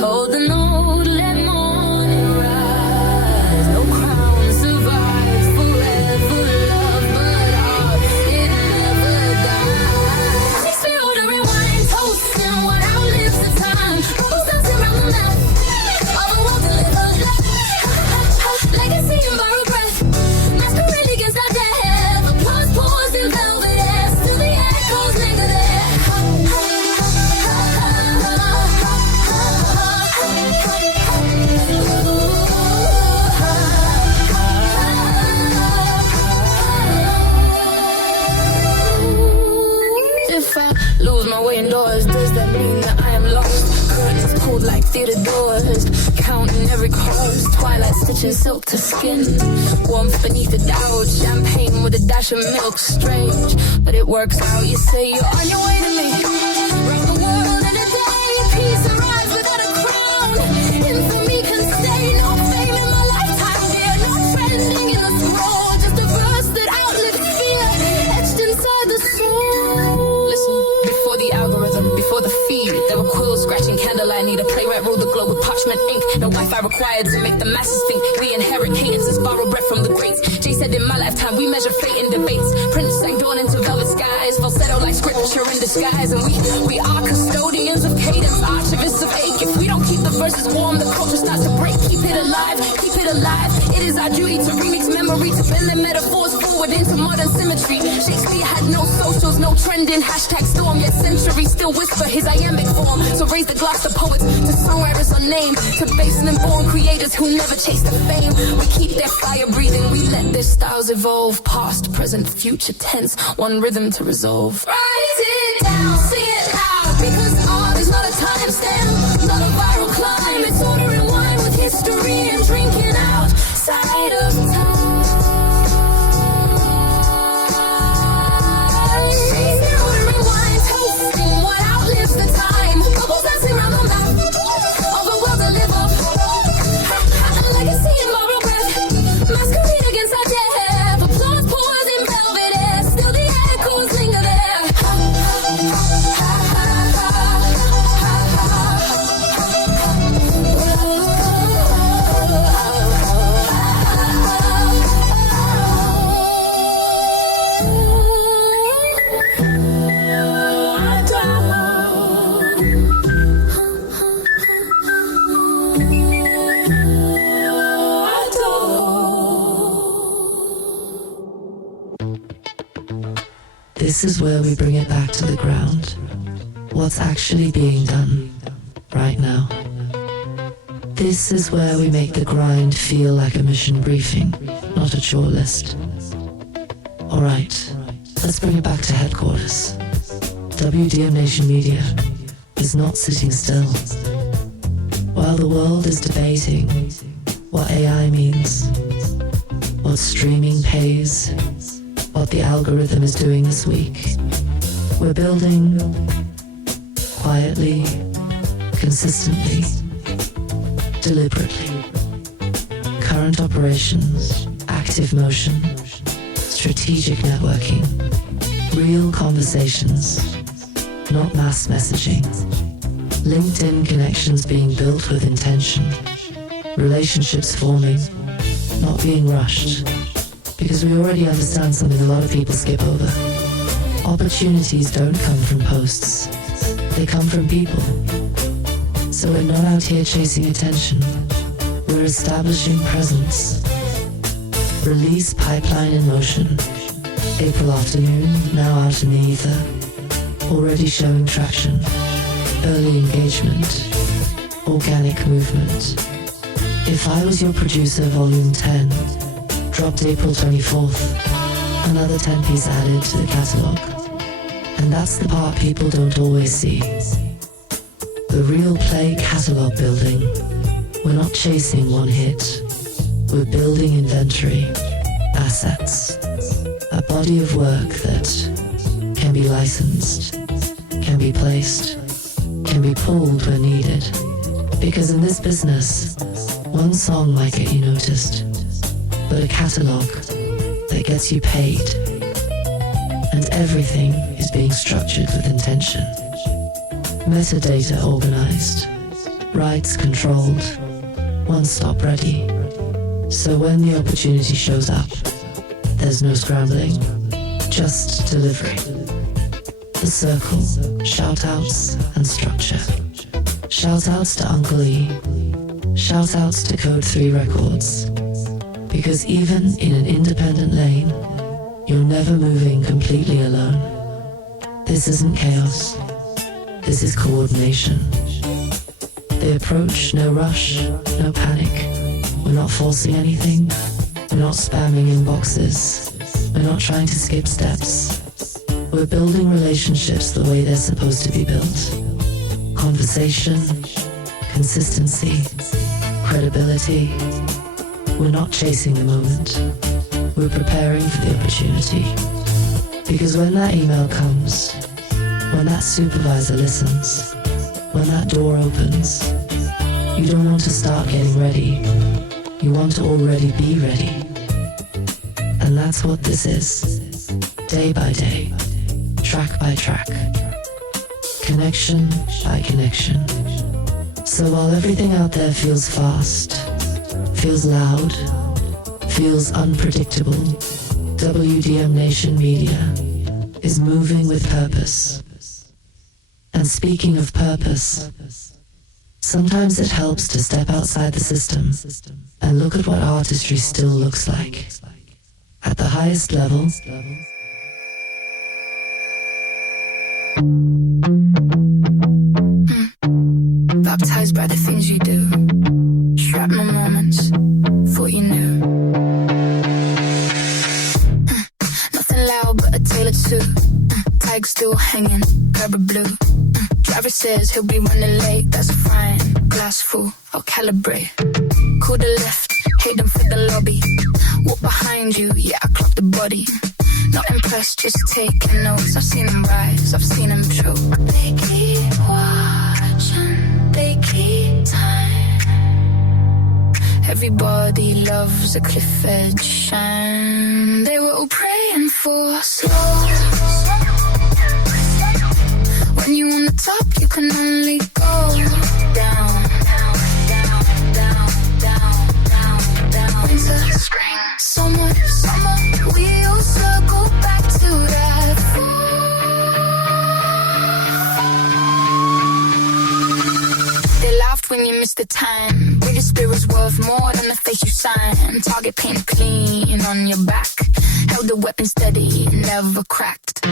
Hold the note, let morning rise. No crown survives forever, love, but it never dies. Takes me all to rewind, toasting what outlives the time. Bubbles dancing around the mouth, all the world to live a life. Legacy and borrowed breath, masquerade against our death. Applause pours in velvet air, still the echoes linger there. If I lose my way indoors, does that mean that I am lost? Curtains cold like theater doors, counting every course. Twilight stitching silk to skin, warmth beneath the doubt. Champagne with a dash of milk, strange, but it works out. You say you're on your way to me, round the world in a day. Peace arrives without a crown, infamy can stay. No fame in my lifetime, dear, no trending in the scroll. Just a verse that outlives fear, etched inside the soul. Before the algorithm, before the feed, there were quills scratching candlelight. Need a playwright rule the globe with parchment ink. No Wi-Fi required to make the masses think. We inherit cadences, borrow breath from the greats. Jay said in my lifetime we measure fate in debates. Prince sang dawn into velvet skies, falsetto like scripture in disguise. And we are custodians of cadence, archivists of ache. If we don't keep the verses warm, the culture starts to break. Keep it alive, keep it alive. It is our duty to remix memory, to bend the metaphors forward into modern symmetry. Shakespeare had no socials, no trending, hashtag storm, yet centuries still whisper his iambic form. So raise the glass to poets, to songwriters unnamed, to based and born creators who never chased the fame. We keep their fire breathing, we let their styles evolve. Past, present, future tense, one rhythm to resolve. Write it down, sing it loud, because art is not a timestamp, not a viral climb. It's ordering wine with history and drinking outside of time. Ordering wine, toasting what outlives the time. Bubbles dancing round the map of a world to live off. A legacy in moral breath, masquerade against our death. Applause pours in velvet air, still the echoes linger there. This is where we bring it back to the ground. What's actually being done right now. This is where we make the grind feel like a mission briefing, not a chore list. Alright, let's bring it back to headquarters. WDM Nation Media is not sitting still. While the world is debating what AI means, what streaming pays, what the algorithm is doing this week, we're building quietly, consistently, deliberately. Current operations, active motion, strategic networking, real conversations, not mass messaging. LinkedIn connections being built with intention, relationships forming, not being rushed. Because we already understand something a lot of people skip over. Opportunities don't come from posts. They come from people. So we're not out here chasing attention. We're establishing presence. Release pipeline in motion. April afternoon, now out in the ether. Already showing traction. Early engagement. Organic movement. If I Was Your Producer Volume 10, dropped April 24th, another 10-piece added to the catalogue. And that's the part people don't always see. The real play catalogue building. We're not chasing one hit. We're building inventory, assets, a body of work that can be licensed, can be placed, can be pulled when needed. Because in this business, one song might get you noticed, but a catalogue that gets you paid. And everything is being structured with intention. Metadata organized, rights controlled, one stop ready. So when the opportunity shows up, there's no scrambling, just delivery. The circle, shout-outs and structure. Shout-outs to Uncle E, shout-outs to Code 3 Records. Because even in an independent lane, you're never moving completely alone. This isn't chaos. This is coordination. The approach, no rush, no panic. We're not forcing anything. We're not spamming inboxes. We're not trying to skip steps. We're building relationships the way they're supposed to be built. Conversation, consistency, credibility. We're not chasing the moment. We're preparing for the opportunity. Because when that email comes, when that supervisor listens, when that door opens, you don't want to start getting ready. You want to already be ready. And that's what this is. Day by day, track by track, connection by connection. So while everything out there feels fast, feels loud, feels unpredictable, WDM Nation Media is moving with purpose. And speaking of purpose, Sometimes it helps to step outside the system and look at what artistry still looks like. At the highest level, baptized by the things you do. Shrapnel moments, thought you knew. Nothing loud but a tailored suit. Tag still hanging, Gerber blue. Driver says he'll be running late, that's fine. Glass full, I'll calibrate. Call the left, hate them for the lobby. Walk behind you, yeah, I clock the body. Not impressed, just taking notes. I've seen them rise, I've seen them choke. They keep watching, they keep time. Everybody loves a cliff edge shine. They were all praying for slow. When you on the top, you can only go down, down, down, down, down, down, down. Winter, spring, summer, summer. We all circle back to that fall. They laughed when you missed the time. British spirit's worth more than the face you sign. Target paint clean on your back. Held the weapon steady, never cracked.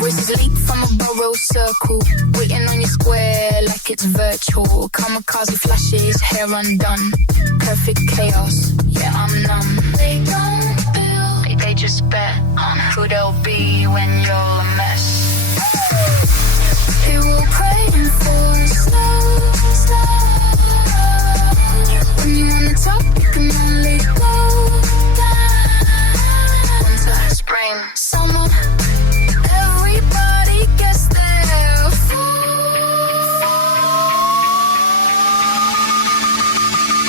Voices leap from a burrow circle, waiting on your square like it's virtual. Kamikaze flashes, hair undone. Perfect chaos, yeah, I'm numb. They don't build, they just bet on who they'll be when you're a mess. They were praying for slow, slow. When you on the top, you can only go down. Winter, spring, summer. Everybody gets their fall.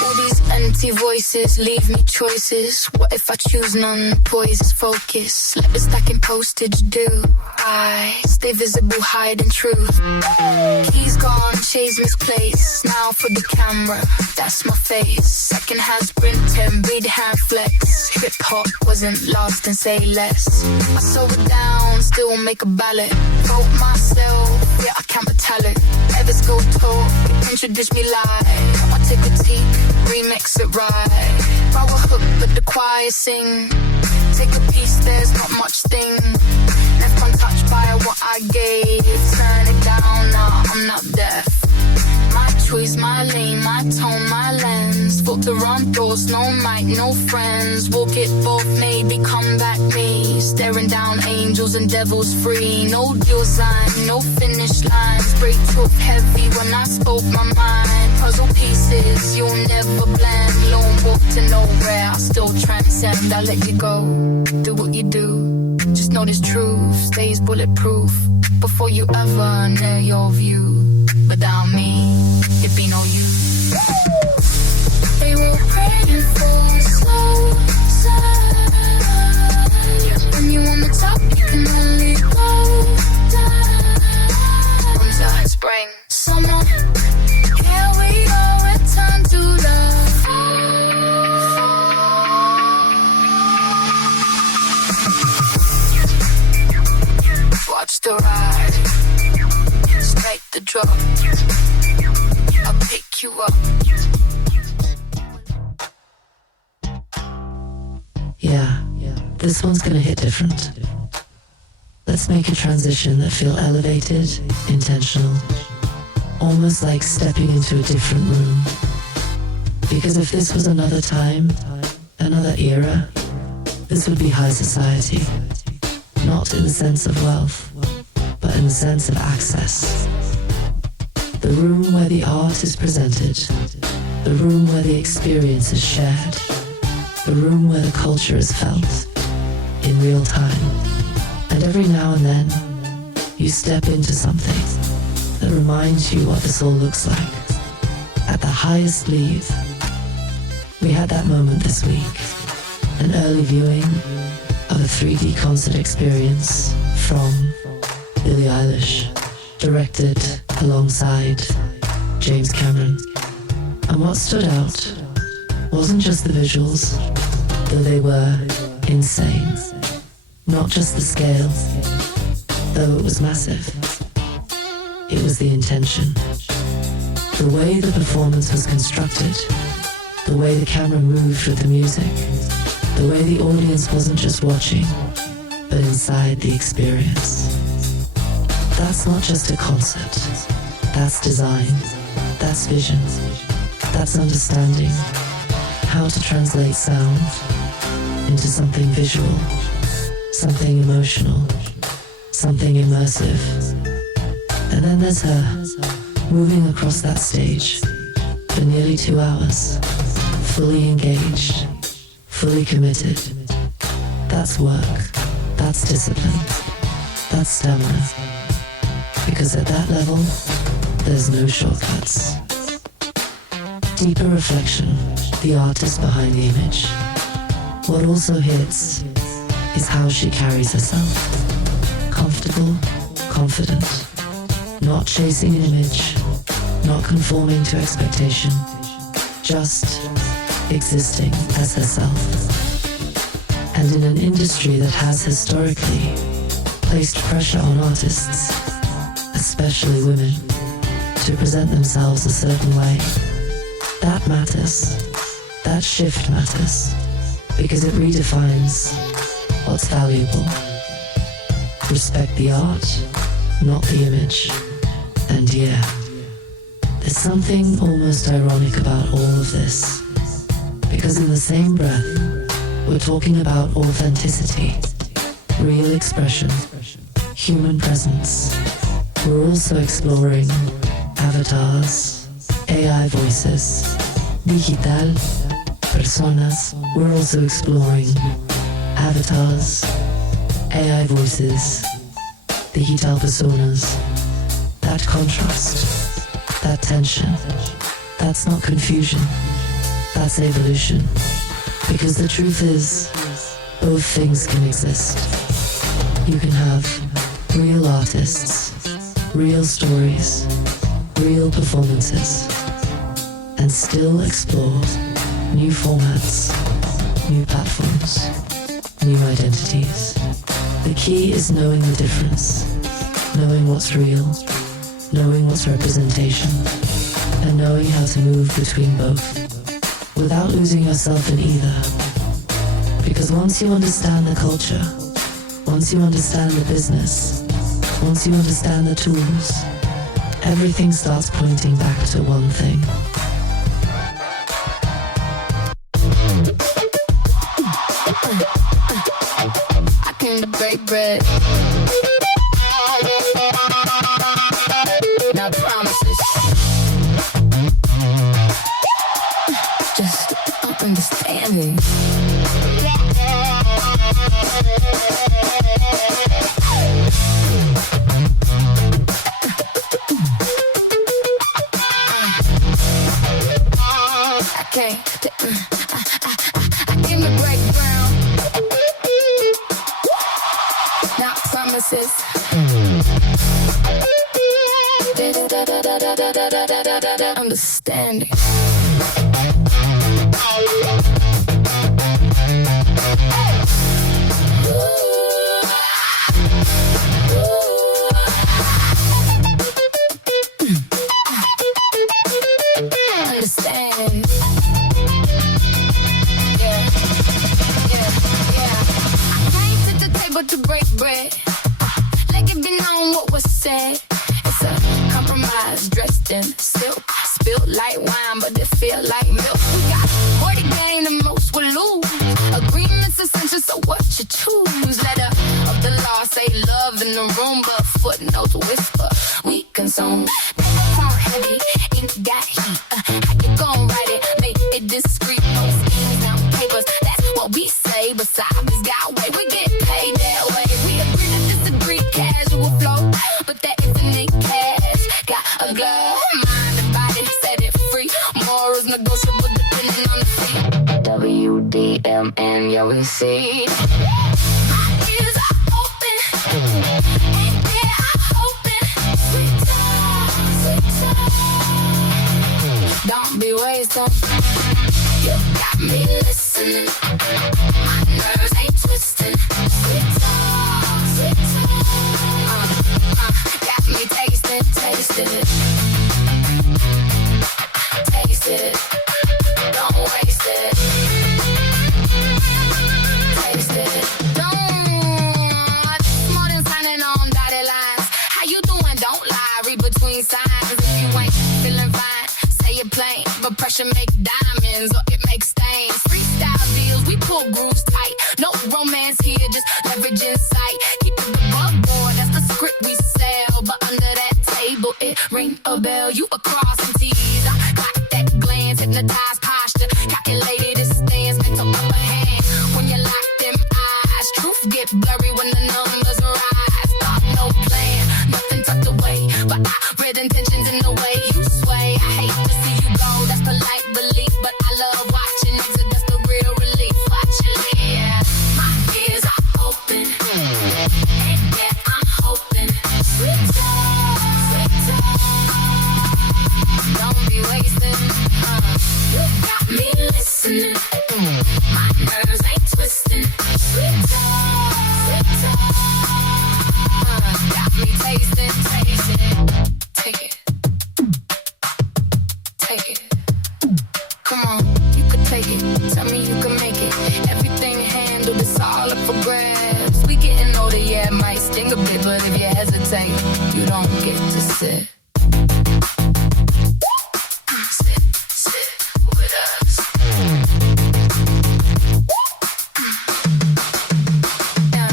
All these empty voices leave me choices. What if I choose none? Poise is focus. Let the stacking postage do. I stay visible, hide in truth. Keys gone, shades misplaced. Now for the camera, that's my face. Second hand sprint and beat hand flex. Hip hop wasn't lost and say less. I slow it down, still make a ballad. Vote myself, yeah, I count the talent. Others go talk, introduce me live. I take a critique, remix it right. Power hook, but the choir sing. Take a piece, there's not much thing. Left untouched by what I gave. Turn it down, nah, I'm not deaf. My choice, my lane, my tone, my lens. Filter on doors, no mic, no friends. Walk it both, maybe come back me. Staring down angels and devils free. No deal sign, no finish lines. Break truth heavy when I spoke my mind. Puzzle pieces, you'll never blend. Lone walk to nowhere, I still transcend. I let you go, do what you do. Just know this truth stays bulletproof. Before you ever near your view. Without me, it'd be no use. They were praying for slow side. When you on the top, you can only go down. Winter, spring, summer. Here we go, return to the fall. Watch the ride. Strike the drop. I'll pick you up. yeah, this one's gonna hit different. Let's make a transition that feel elevated, intentional, almost like stepping into a different room. Because if this was another time, another era, this would be high society. Not in the sense of wealth, but in the sense of access. The room where the art is presented, the room where the experience is shared, the room where the culture is felt in real time. And every now and then, you step into something that reminds you what this all looks like. At the highest leave, we had that moment this week, an early viewing of a 3D concert experience from Billie Eilish, directed alongside James Cameron. And what stood out wasn't just the visuals, though they were insane. Not just the scale, though it was massive. It was the intention. The way the performance was constructed, the way the camera moved with the music, the way the audience wasn't just watching, but inside the experience. That's not just a concert. That's design. That's vision. That's understanding how to translate sound into something visual, something emotional, something immersive. And then there's her, moving across that stage for nearly 2 hours, fully engaged, fully committed. That's work, that's discipline, that's stamina. Because at that level, there's no shortcuts. Deeper reflection, the artist behind the image. What also hits is how she carries herself. Comfortable, confident, not chasing an image, not conforming to expectation, just existing as herself. And in an industry that has historically placed pressure on artists, especially women, to present themselves a certain way, that matters. That shift matters because it redefines what's valuable. Respect the art, not the image. And yeah, there's something almost ironic about all of this, because in the same breath, we're talking about authenticity, real expression, human presence. We're also exploring avatars, AI voices, digital, personas. We're also exploring avatars, AI voices, digital personas. That contrast, that tension, that's not confusion, that's evolution. Because the truth is, both things can exist. You can have real artists, real stories, real performances, and still explore new formats, new platforms, new identities. The key is knowing the difference, knowing what's real, knowing what's representation, and knowing how to move between both, without losing yourself in either. Because once you understand the culture, once you understand the business, once you understand the tools, everything starts pointing back to one thing. I came to break bread. Not promises. Just understanding. I came to break ground. Not promises. Understanding. Understand. To break bread, let it be known what was said. It's a compromise dressed in silk, spilled like wine, but it feel like milk. We got more to gain than most will lose. Agreement's essential, so what you choose? Letter of the law say love in the room, but footnotes whisper we consume. Phone heavy, ink got heat. How you gon' write it? Make it discreet. No schemes, no papers. That's what we say. Besides, got way we get paid that way. We agree to disagree, casual flow, but that infinite cash got a glow. Mind and body, set it free. Morals negotiable depending on the fee. WDMN, yo, we see. My ears are open, and yeah, I'm hoping. Sweet talk. Don't be wasting. You got me listening. My nerves ain't twisting. Sweet talk, sweet talk. Got me tasting it. complain, but pressure make diamonds or it makes stains. Freestyle deals, we pull grooves tight. No romance here, just leverage insight. Keep it above board, that's the script we sell. But under that table, it ring a bell. You a crossing T's, I got that glance, hypnotized posture, calculated stance, mental upper hand. When you lock them eyes, truth get blurry when the numbers rise. Thought no plan, nothing tucked away, but I read intentions in the way you sway. I hate to see you go, that's polite belief, but I love watching exit, that's the real relief. Watch it, yeah. My ears are open, and yeah, I'm hoping. Sweet talk, don't be wasting. You got me listening, my nerves ain't twisting. Sweet talk, got me tasting, take it, take it. Come on, you could take it, tell me you can make it. Everything handled, it's all up for grabs. We getting older, yeah, it might sting a bit, but if you hesitate, you don't get to sit. Sit with us. Yeah.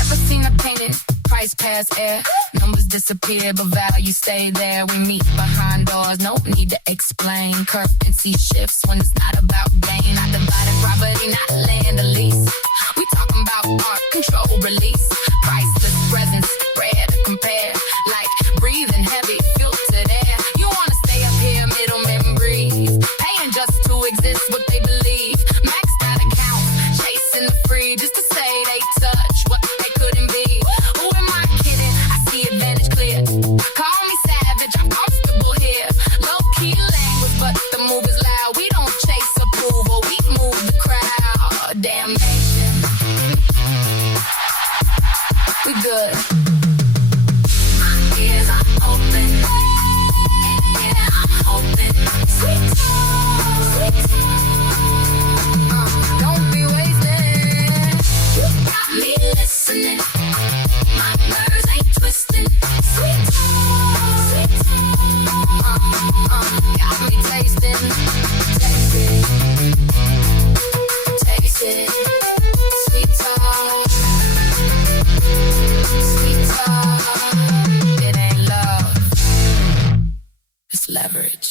Ever seen a painted price pass air? Numbers disappear, but value stay there. We meet behind doors, no need to explain. Currency shifts when it's not about gain. Not divided property, not land, a lease. We talking about art, control, release. Priceless presence, rare to compare. Like breathing heavy, filtered air. You wanna stay up here, middlemen breathe. Paying just to exist what they believe. Maxed out accounts, chasing the free. Just to say they touch what they couldn't be. Who am I kidding? I see advantage clear. Call me savage, I'm comfortable here. Low-key language, but the move is loud. We don't chase approval, we move the crowd. Damnation. We good. My ears are open, and yeah, I'm hoping. Sweet talk, don't be wasting. You got me listening, my nerves ain't twisting. Sweet talk, got me tasting. Taste it, sweet talk. Sweet talk, it ain't love, it's leverage.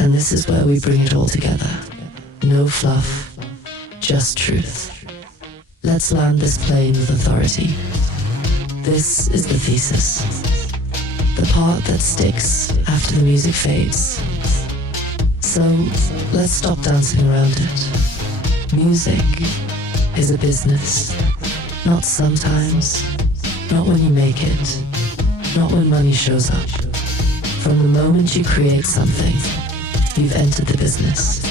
And this is where we bring it all together. No fluff, just truth. Let's land this plane with authority. This is the thesis. The part that sticks after the music fades. So let's stop dancing around it. Music is a business. Not sometimes, not when you make it, not when money shows up. From the moment you create something, you've entered the business.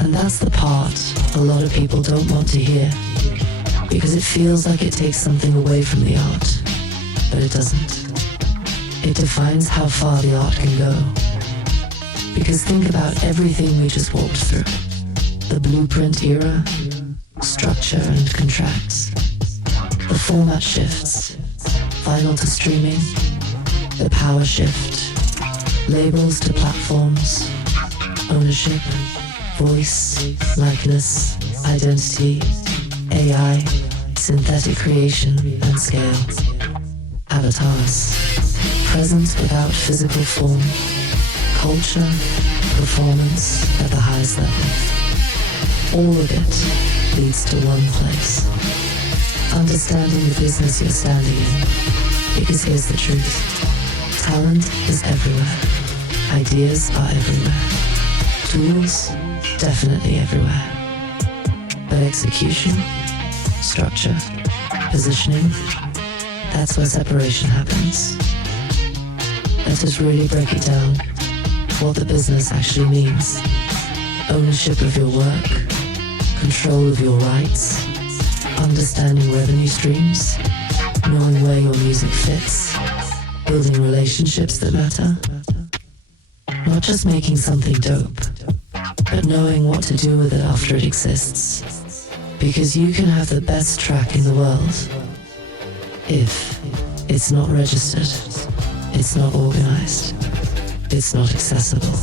And that's the part a lot of people don't want to hear, because it feels like it takes something away from the art, but it doesn't. It defines how far the art can go. Because think about everything we just walked through. The blueprint era, structure and contracts. The format shifts, vinyl to streaming, the power shift, labels to platforms, ownership, voice, likeness, identity, AI, synthetic creation and scale, avatars, presence without physical form, culture, performance at the highest level. All of it leads to one place. Understanding the business you're standing in. Because here's the truth. Talent is everywhere. Ideas are everywhere. Tools, definitely everywhere. But execution, structure, positioning, that's where separation happens. Let us really break it down. What the business actually means. Ownership of your work, control of your rights, understanding revenue streams, knowing where your music fits, building relationships that matter. Not just making something dope, but knowing what to do with it after it exists. Because you can have the best track in the world. If it's not registered, it's not organized, it's not accessible,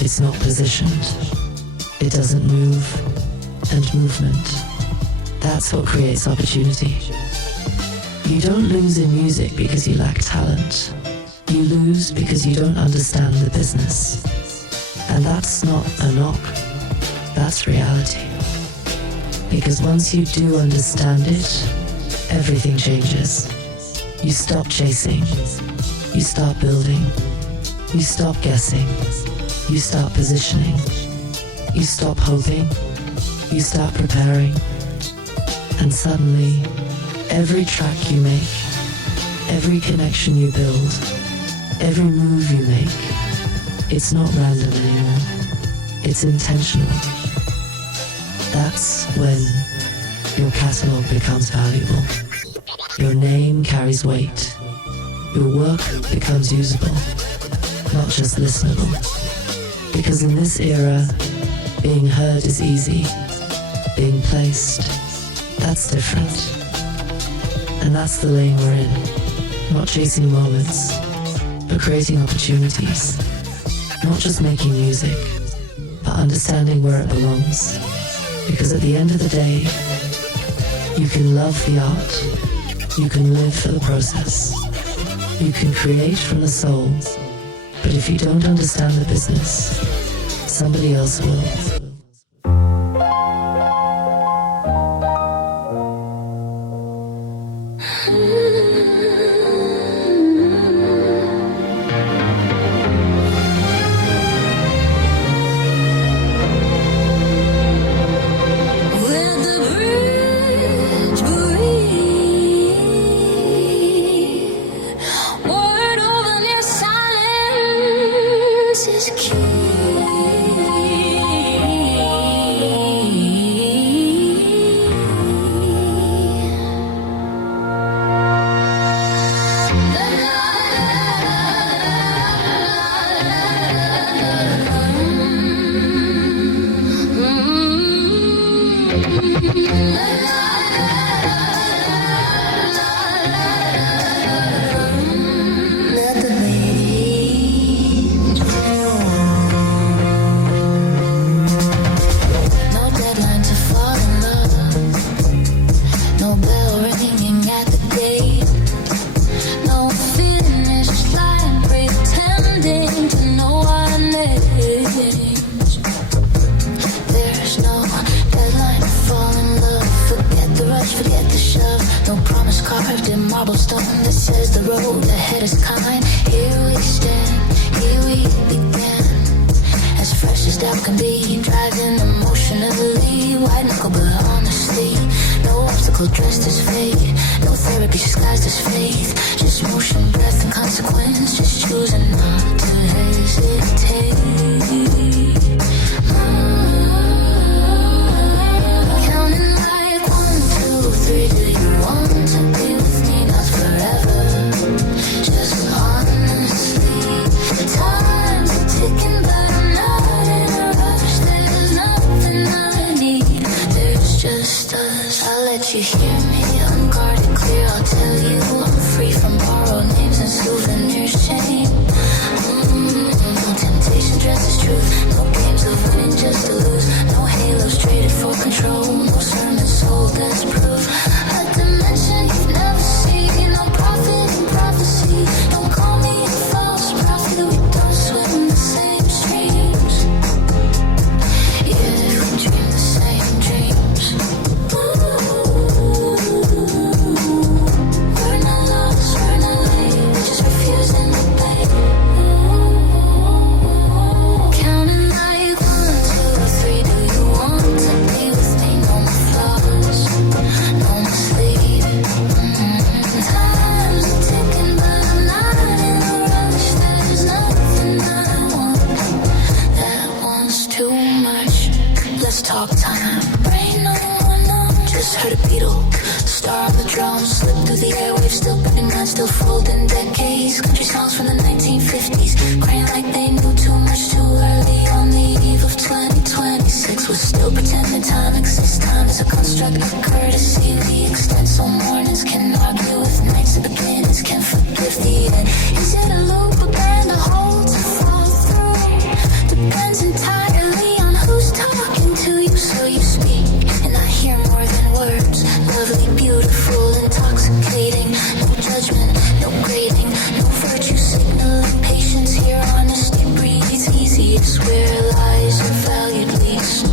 it's not positioned, it doesn't move, and movement. That's what creates opportunity. You don't lose in music because you lack talent. You lose because you don't understand the business. And that's not a knock, that's reality. Because once you do understand it, everything changes. You stop chasing, you start building, you stop guessing, you start positioning, you stop hoping, you start preparing, and suddenly, every track you make, every connection you build, every move you make, it's not random anymore, it's intentional. That's when your catalog becomes valuable. Your name carries weight. Your work becomes usable, not just listenable. Because in this era, being heard is easy. Being placed, that's different. And that's the lane we're in. Not chasing moments, but creating opportunities. Not just making music, but understanding where it belongs. Because at the end of the day, you can love the art, you can live for the process, you can create from the soul, but if you don't understand the business, somebody else will. Talk time. just heard a beetle. Star on the drum, slip through the airwaves, still burning nine, still folding decades. Country songs from the 1950s, crying like they knew too much too early on the eve of 2026. We're still pretending time exists. Time is a construct of courtesy. The extent so mornings can argue with nights and beginnings can forgive the end. Is it a loop, a band, a hole to fall through? Depends entirely on who's talking to you. So you speak, and I hear more than words. Lovely, beautiful, intoxicating. No judgment, no grading, no virtue signaling patience. Here honesty breathes easiest where lies are valued least.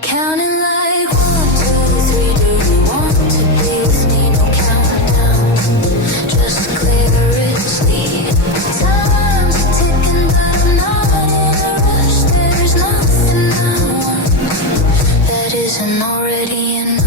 Counting like 1, 2, 3. Do you want to be with me? No countdown, just clarity. Time's ticking, but I'm not in a rush. There's nothing I want that isn't already enough.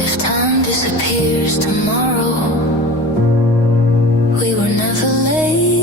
If time disappears tomorrow, we were never late.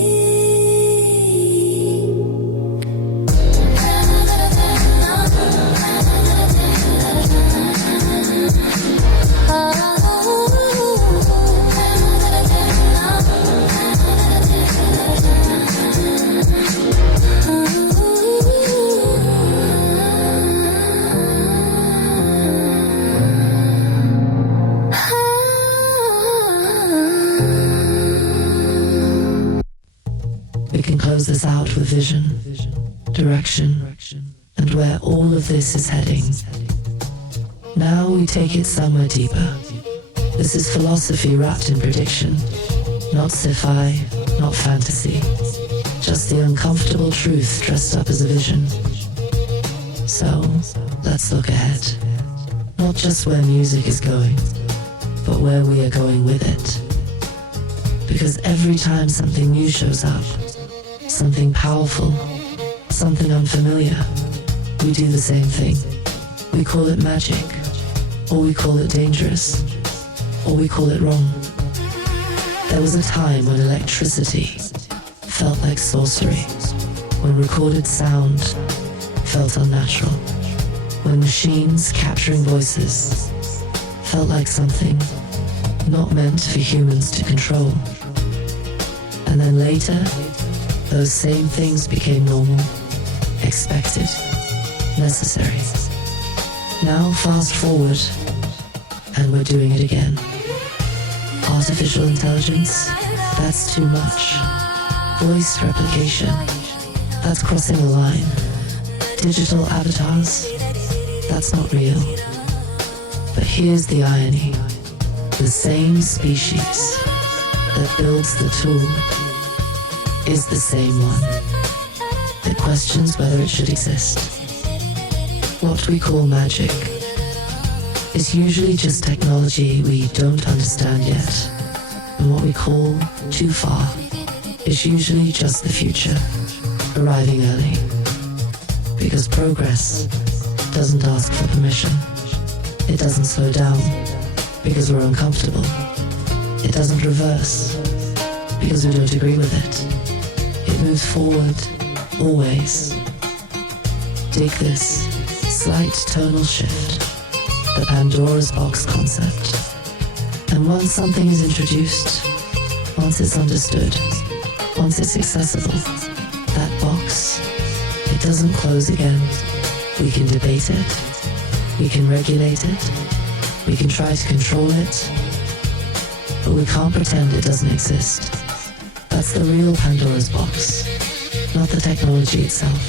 We can close this out with vision, direction, and where all of this is heading. Now we take it somewhere deeper. This is philosophy wrapped in prediction, not sci-fi, not fantasy, just the uncomfortable truth dressed up as a vision. So, let's look ahead. Not just where music is going, but where we are going with it. Because every time something new shows up, something powerful, something unfamiliar, we do the same thing. We call it magic, or we call it dangerous, or we call it wrong. There was a time when electricity felt like sorcery, when recorded sound felt unnatural, when machines capturing voices felt like something not meant for humans to control. And then later, those same things became normal, expected, necessary. Now fast forward, and we're doing it again. Artificial intelligence, that's too much. Voice replication, that's crossing the line. Digital avatars, that's not real. But here's the irony. The same species that builds the tool is the same one that questions whether it should exist. What we call magic is usually just technology we don't understand yet, and what we call too far is usually just the future, arriving early. Because progress doesn't ask for permission. It doesn't slow down because we're uncomfortable. It doesn't reverse because we don't agree with it. It moves forward, always. Dig this slight tonal shift, the Pandora's box concept. And once something is introduced, once it's understood, once it's accessible, that box, it doesn't close again. We can debate it, we can regulate it, we can try to control it, but we can't pretend it doesn't exist. That's the real Pandora's box, not the technology itself,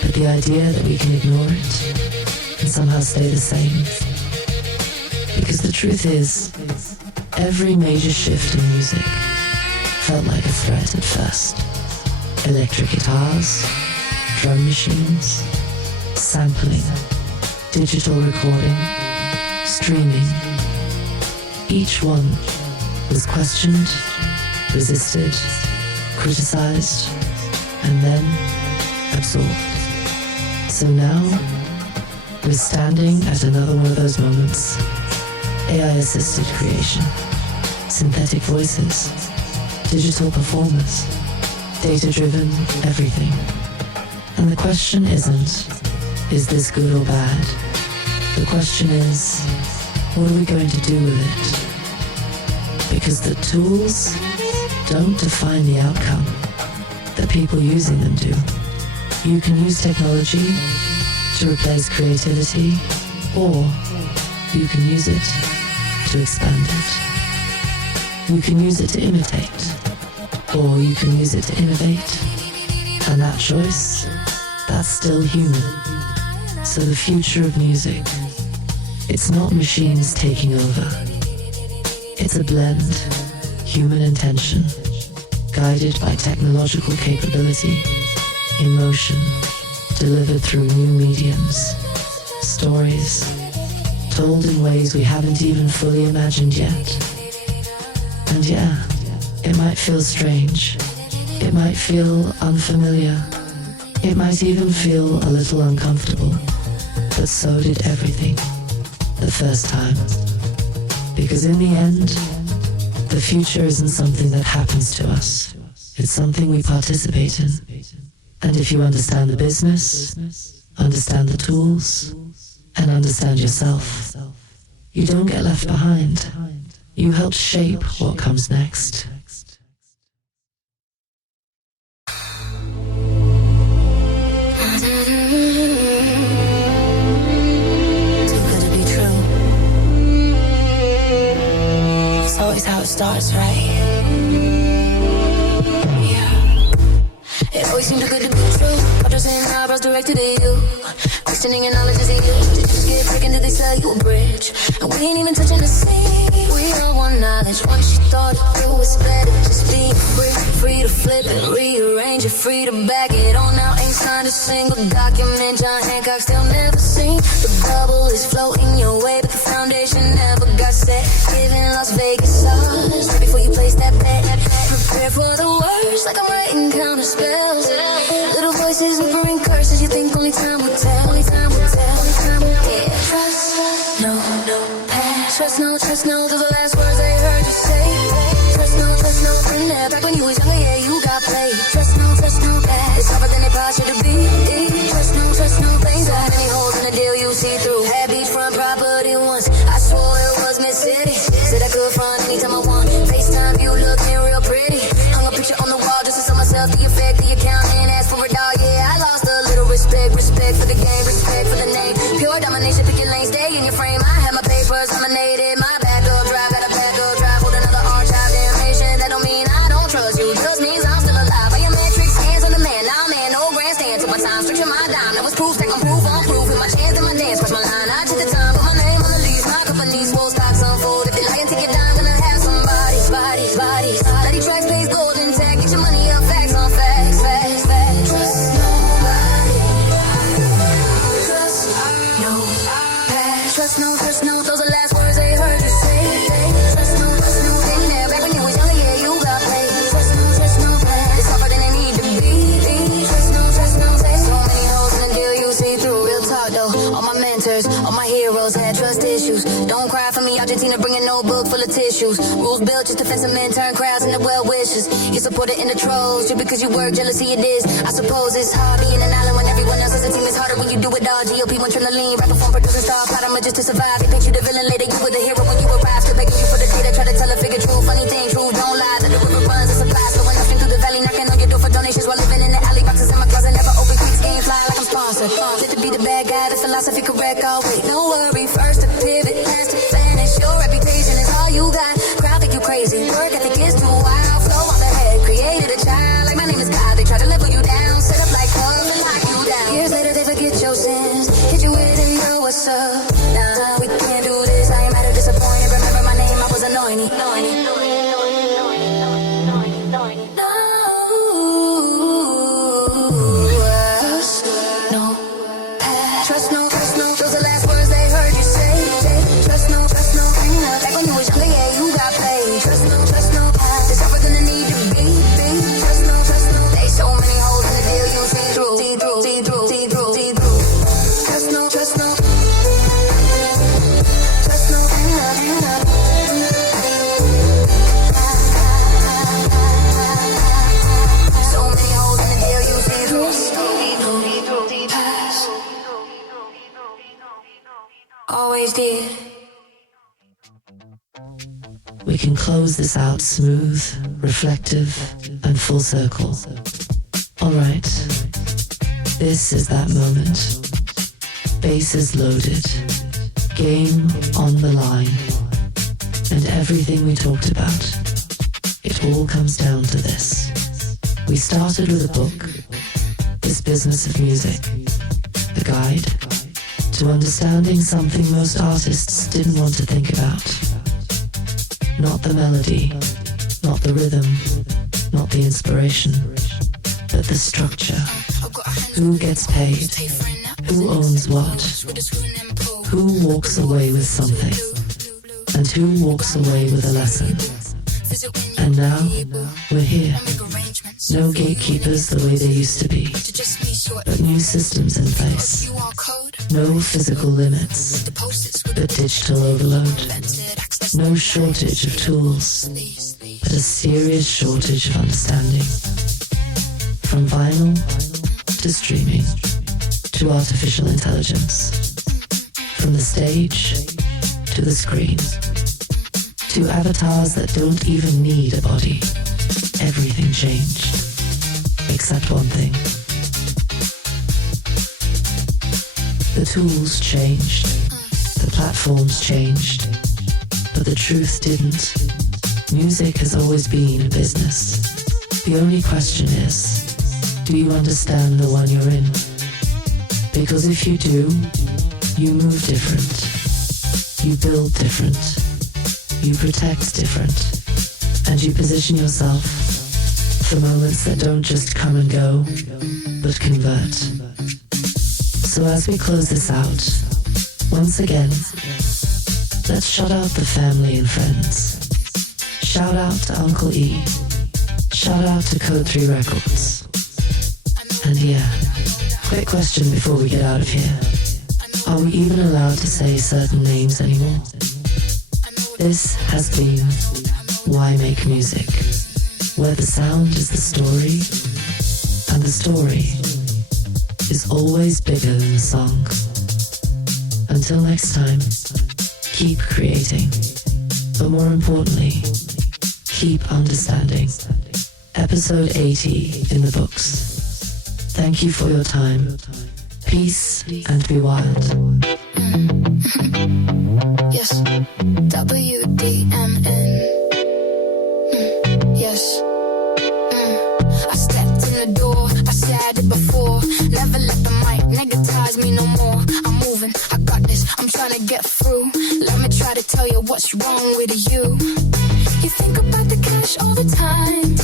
but the idea that we can ignore it and somehow stay the same. Because the truth is, every major shift in music felt like a threat at first. Electric guitars, drum machines, sampling, digital recording, streaming. Each one was questioned, resisted, criticized, and then absorbed. So now, We're standing at another one of those moments. AI-assisted creation, synthetic voices, digital performers, data-driven everything. And the question isn't, is this good or bad? The question is, what are we going to do with it? Because the tools don't define the outcome. The people using them do. You can use technology to replace creativity, or you can use it to expand it. You can use it to imitate, or you can use it to innovate. And that choice, that's still human. So the future of music, it's not machines taking over. It's a blend, human intention, guided by technological capability, emotion, delivered through new mediums, stories, told in ways we haven't even fully imagined yet. And yeah, it might feel strange. It might feel unfamiliar. It might even feel a little uncomfortable. But so did everything, the first time. Because in the end, the future isn't something that happens to us. It's something we participate in. And if you understand the business, understand the tools, and understand yourself, you don't get left behind. You help shape what comes next. It's always how it starts, right? Yeah. It always seemed too good to be true. Photos and eyebrows directed at you. Questioning your knowledge is in you. Did you just get taken? Did they sell you a bridge? And we ain't even touching the sea. We all want knowledge. Once you thought it through, it's better just being free. Free to flip it, rearrange it, free to back it on. Now ain't signed a single document. John Hancock still never seen. The bubble is floating your way, but the foundation never got set. Giving Las Vegas sauce right before you place that bet. Prepare for the worst, like I'm writing counter spells. Little voices whispering curses. You think only time will tell. Only time will tell. Only time will tell. Yeah. Trust, no, past. Trust, no, those are the last words I heard you say. Trust, no, been there. Back when you was younger, yeah, you got played. Trust, no, past. It's tougher than they probably should be. Trust, no, things that any holes in the deal you see through. Had beachfront property once. I swore it was mid-city. Said I could front anytime I want. FaceTime you looking real pretty. Hung a picture on the wall just to show myself the effect. The accountant asked for a dog, yeah, I lost a little respect. Respect for the game, respect for the name. Pure domination, pick your lane, stay in your frame. I had my papers nominated. My backup drive, got a backup drive. Hold another archive damnation. That don't mean I don't trust you. Just means I'm still alive. Biometrics, hands on the man. Now man, no grandstand. Took my time, stretching my dime. That was proof, stack on proof on proof. With my chance and my dance, cross my line. I took the time, put my name on the lease. My company's full stocks unfold. If they lie and take your dime, gonna have somebody's bodies. Bloody tracks pays golden tag. Get your money up, facts on facts. Trust nobody. Trust no past. Trust no, those are last words they heard you say. Trust no, been there. Back when you was younger, yeah, you got played. Trust no past. It's tougher than they need to be. Trust no, say. So many holes in the deal you see through. Real talk though, all my mentors, all my heroes had trust issues. Don't cry for me, Argentina, bring a notebook full of tissues. Rules built just to fence men, turn crowds into well wishes. You supported in the trolls, just because you work, jealousy it is. I suppose it's hard being an island when everyone else is a team. It's harder when you do it all. GOP one trying to lean, rapper form, producer, star, plot, I'm just to survive. They picked you the villain later, you were the hero when you arrived. Still begging you for the data, try to tell a figure true. Funny thing, true, don't lie. That the river runs, it supplies. Flowing up through the valley, knocking on your door for donations while living in the alley. Boxes in my closet, never open, quick game fly like I'm sponsored. Get to be the bad guy, the philosophy correct, all wait, no worry. First to pivot, last to vanish. Your reputation is all you got. Crowd think you crazy, work ethic is too wild. Flow on the head, created a child. Like my name is God, they try to level you down. Set up like hub and lock you down. Years later they forget your sins. Hit you with it and you know what's up. Nah, we can't do this. I ain't mad or disappointed. Remember my name, I was anointed. Trust no, those are last words they heard you say. always did. We can close this out smooth, reflective, and full circle. Alright, this is that moment. Bases loaded, game on the line, and everything we talked about, it all comes down to this. We started with a book, This Business of Music, a guide to understanding something most artists didn't want to think about. Not the melody, not the rhythm, not the inspiration, but the structure. Who gets paid? Who owns what? Who walks away with something? And who walks away with a lesson? And now, we're here. No gatekeepers the way they used to be, but new systems in place. No physical limits, but digital overload. No shortage of tools, but a serious shortage of understanding. From vinyl to streaming to artificial intelligence. From the stage to the screen. To avatars that don't even need a body. Everything changed. Except one thing. The tools changed. The platforms changed. But the truth didn't. Music has always been a business. The only question is, do you understand the one you're in? Because if you do, you move different. You build different. You protect different. And you position yourself for moments that don't just come and go, but convert. So as we close this out, once again, let's shout out the family and friends. Shout out to Uncle E. Shout out to Code 3 Records. And yeah, quick question before we get out of here. Are we even allowed to say certain names anymore? This has been Why Make Music, where the sound is the story, and the story is always bigger than the song. Until next time, keep creating, but more importantly, keep understanding. Episode 80 in the books. Thank you for your time. Peace and be wild. Yes, WDMN. Yes. I stepped in the door, I said it before. Never let the mic negatize me no more. I'm moving, I got this, I'm trying to get through. Let me try to tell you what's wrong with you. You think about the cash all the time.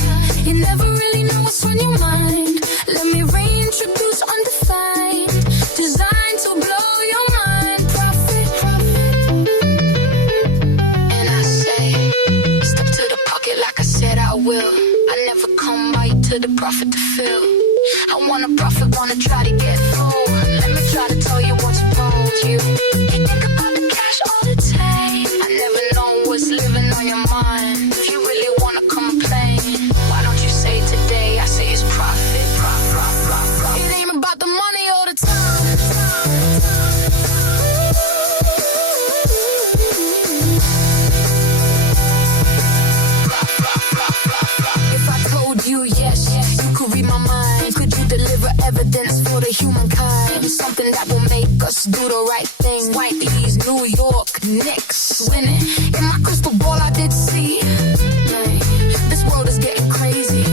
You never really know what's on your mind. Let me reintroduce undefined. Designed to blow your mind. Profit, profit. And I say, step to the pocket like I said I will. I never come right to the profit to fill. I wanna profit, wanna try to get full. Let me try to tell you what's wrong with you. You think about the cash all the time. I never know what's living on your mind. If you really wanna complain, why don't you say today? I say it's profit, profit, profit, profit. It ain't about the money all the time. If I told you yes, you could read my mind. Could you deliver evidence for the humankind? Something that will make us do the right thing. White Lee's New York Knicks winning. In my crystal ball I did see, this world is getting crazy.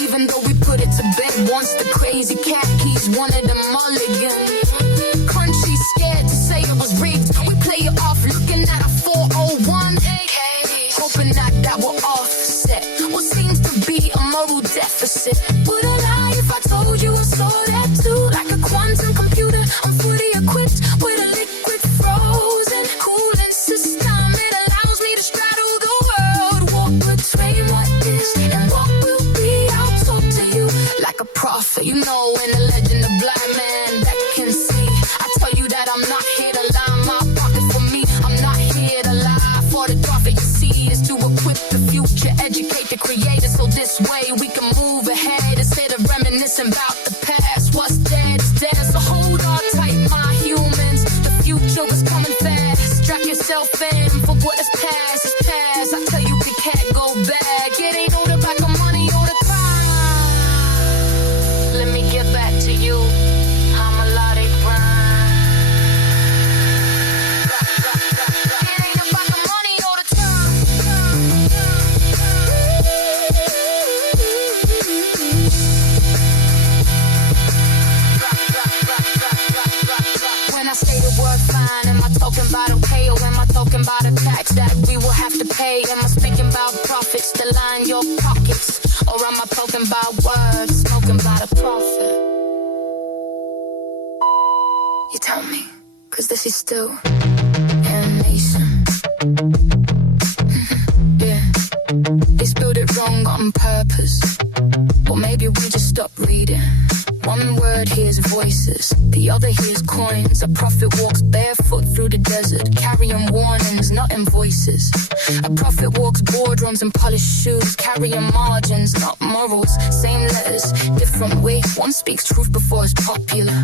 Even though we put it to bed once, the crazy cat keys wanted a mulligan. Country scared to say it was rigged. We play it off looking at a 401 AK, hoping that we're offset what seems to be a moral deficit. Would I lie if I told you I saw that too? Like a quantum computer, I'm fully equipped with a liquid frozen cooling system. It allows me to straddle the world, walk between what is and what will be. I'll talk to you like a prophet, you know, in the legend of black man that can fam, for what is past is past. I tell you the cat go back. It ain't all about the money or the crime. Let me get back to you. I'm a melodic rhyme. It ain't about the money or the time. When I say the word fine, am I talking about okay, or am I talking about a tax that we will have to pay? Am I speaking about profits to line your pockets, or am I talking about words, smoking about a profit? You tell me, 'cause this is still animation. Yeah, they spelled it wrong on purpose, or maybe we just stopped reading. One word hears voices, the other hears coins. A prophet walks barefoot through the desert, carrying warnings, not invoices. A prophet walks boardrooms in polished shoes, carrying margins, not morals. Same letters, different way. One speaks truth before it's popular,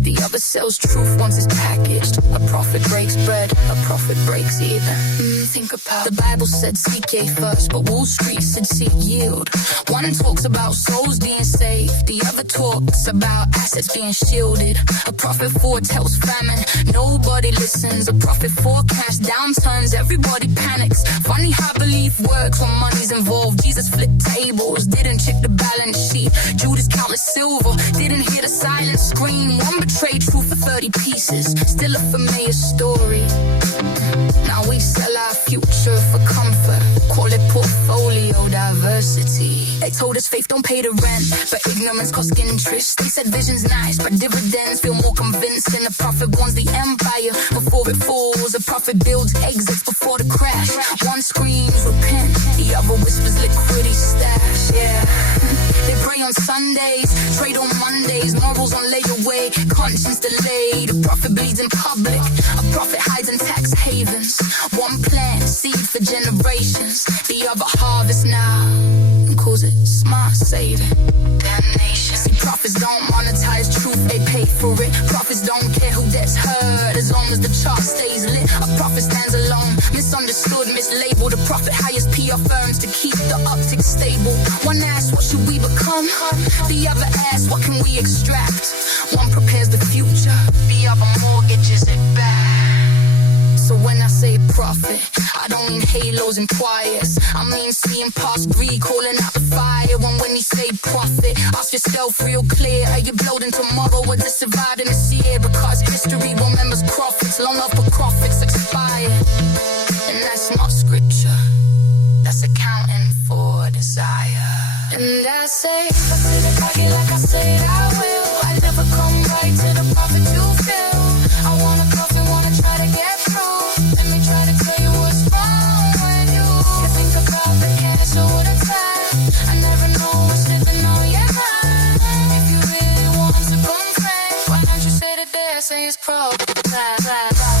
the other sells truth once it's packaged. A prophet breaks bread, a prophet breaks even. Think about the Bible said seek ye first, but Wall Street said seek yield. One talks about souls being saved, the other talks about assets being shielded. A prophet foretells famine, nobody listens. A prophet forecasts downturns, everybody panics. Funny how belief works when money's involved. Jesus flipped tables, didn't check the balance sheet. Judas counted silver, didn't hear the silent scream. One betrayed truth for 30 pieces, still a familiar story. Now we sell our future for comfort, call it portfolio diversity. They told us faith don't pay the rent, but ignorance costs interest. They said vision's nice, but dividends feel more convincing. A prophet wants the empire before it falls. A prophet builds exits before the crash. One screams repent, the other whispers liquidity stash. Yeah, they pray on Sundays, trade on Mondays, morals on layaway, conscience delayed. A prophet bleeds in public, a prophet hides in tax havens. One plant, seed for generations, the other harvest now, and calls it smart saving. Damnation. See, prophets don't monetize truth, they pay for it. Prophets don't care who gets heard, as long as the chart stays lit. A prophet stands alone, misunderstood, mislabeled. A prophet hires PR firms to keep the uptick stable. One asks, what should we become? The other asks, what can we extract? One prepares the future, the other mortgages it back. So when I say prophet, I don't mean halos and choirs. I mean seeing past greed, calling out the fire. When you say prophet, ask yourself real clear, are you bloating tomorrow or just surviving this year? Because history remembers prophets long after prophets expire. And that's not scripture, that's accounting for desire. And I say the cocky like I said I will. I never come right to the prophet you feel. I want a coffee, wanna try to get through. Let me try to tell you what's wrong when you think about the cash or the time. I never know what's slipping on your mind. If you really want to come friends, why don't you say that there, say it's probably time.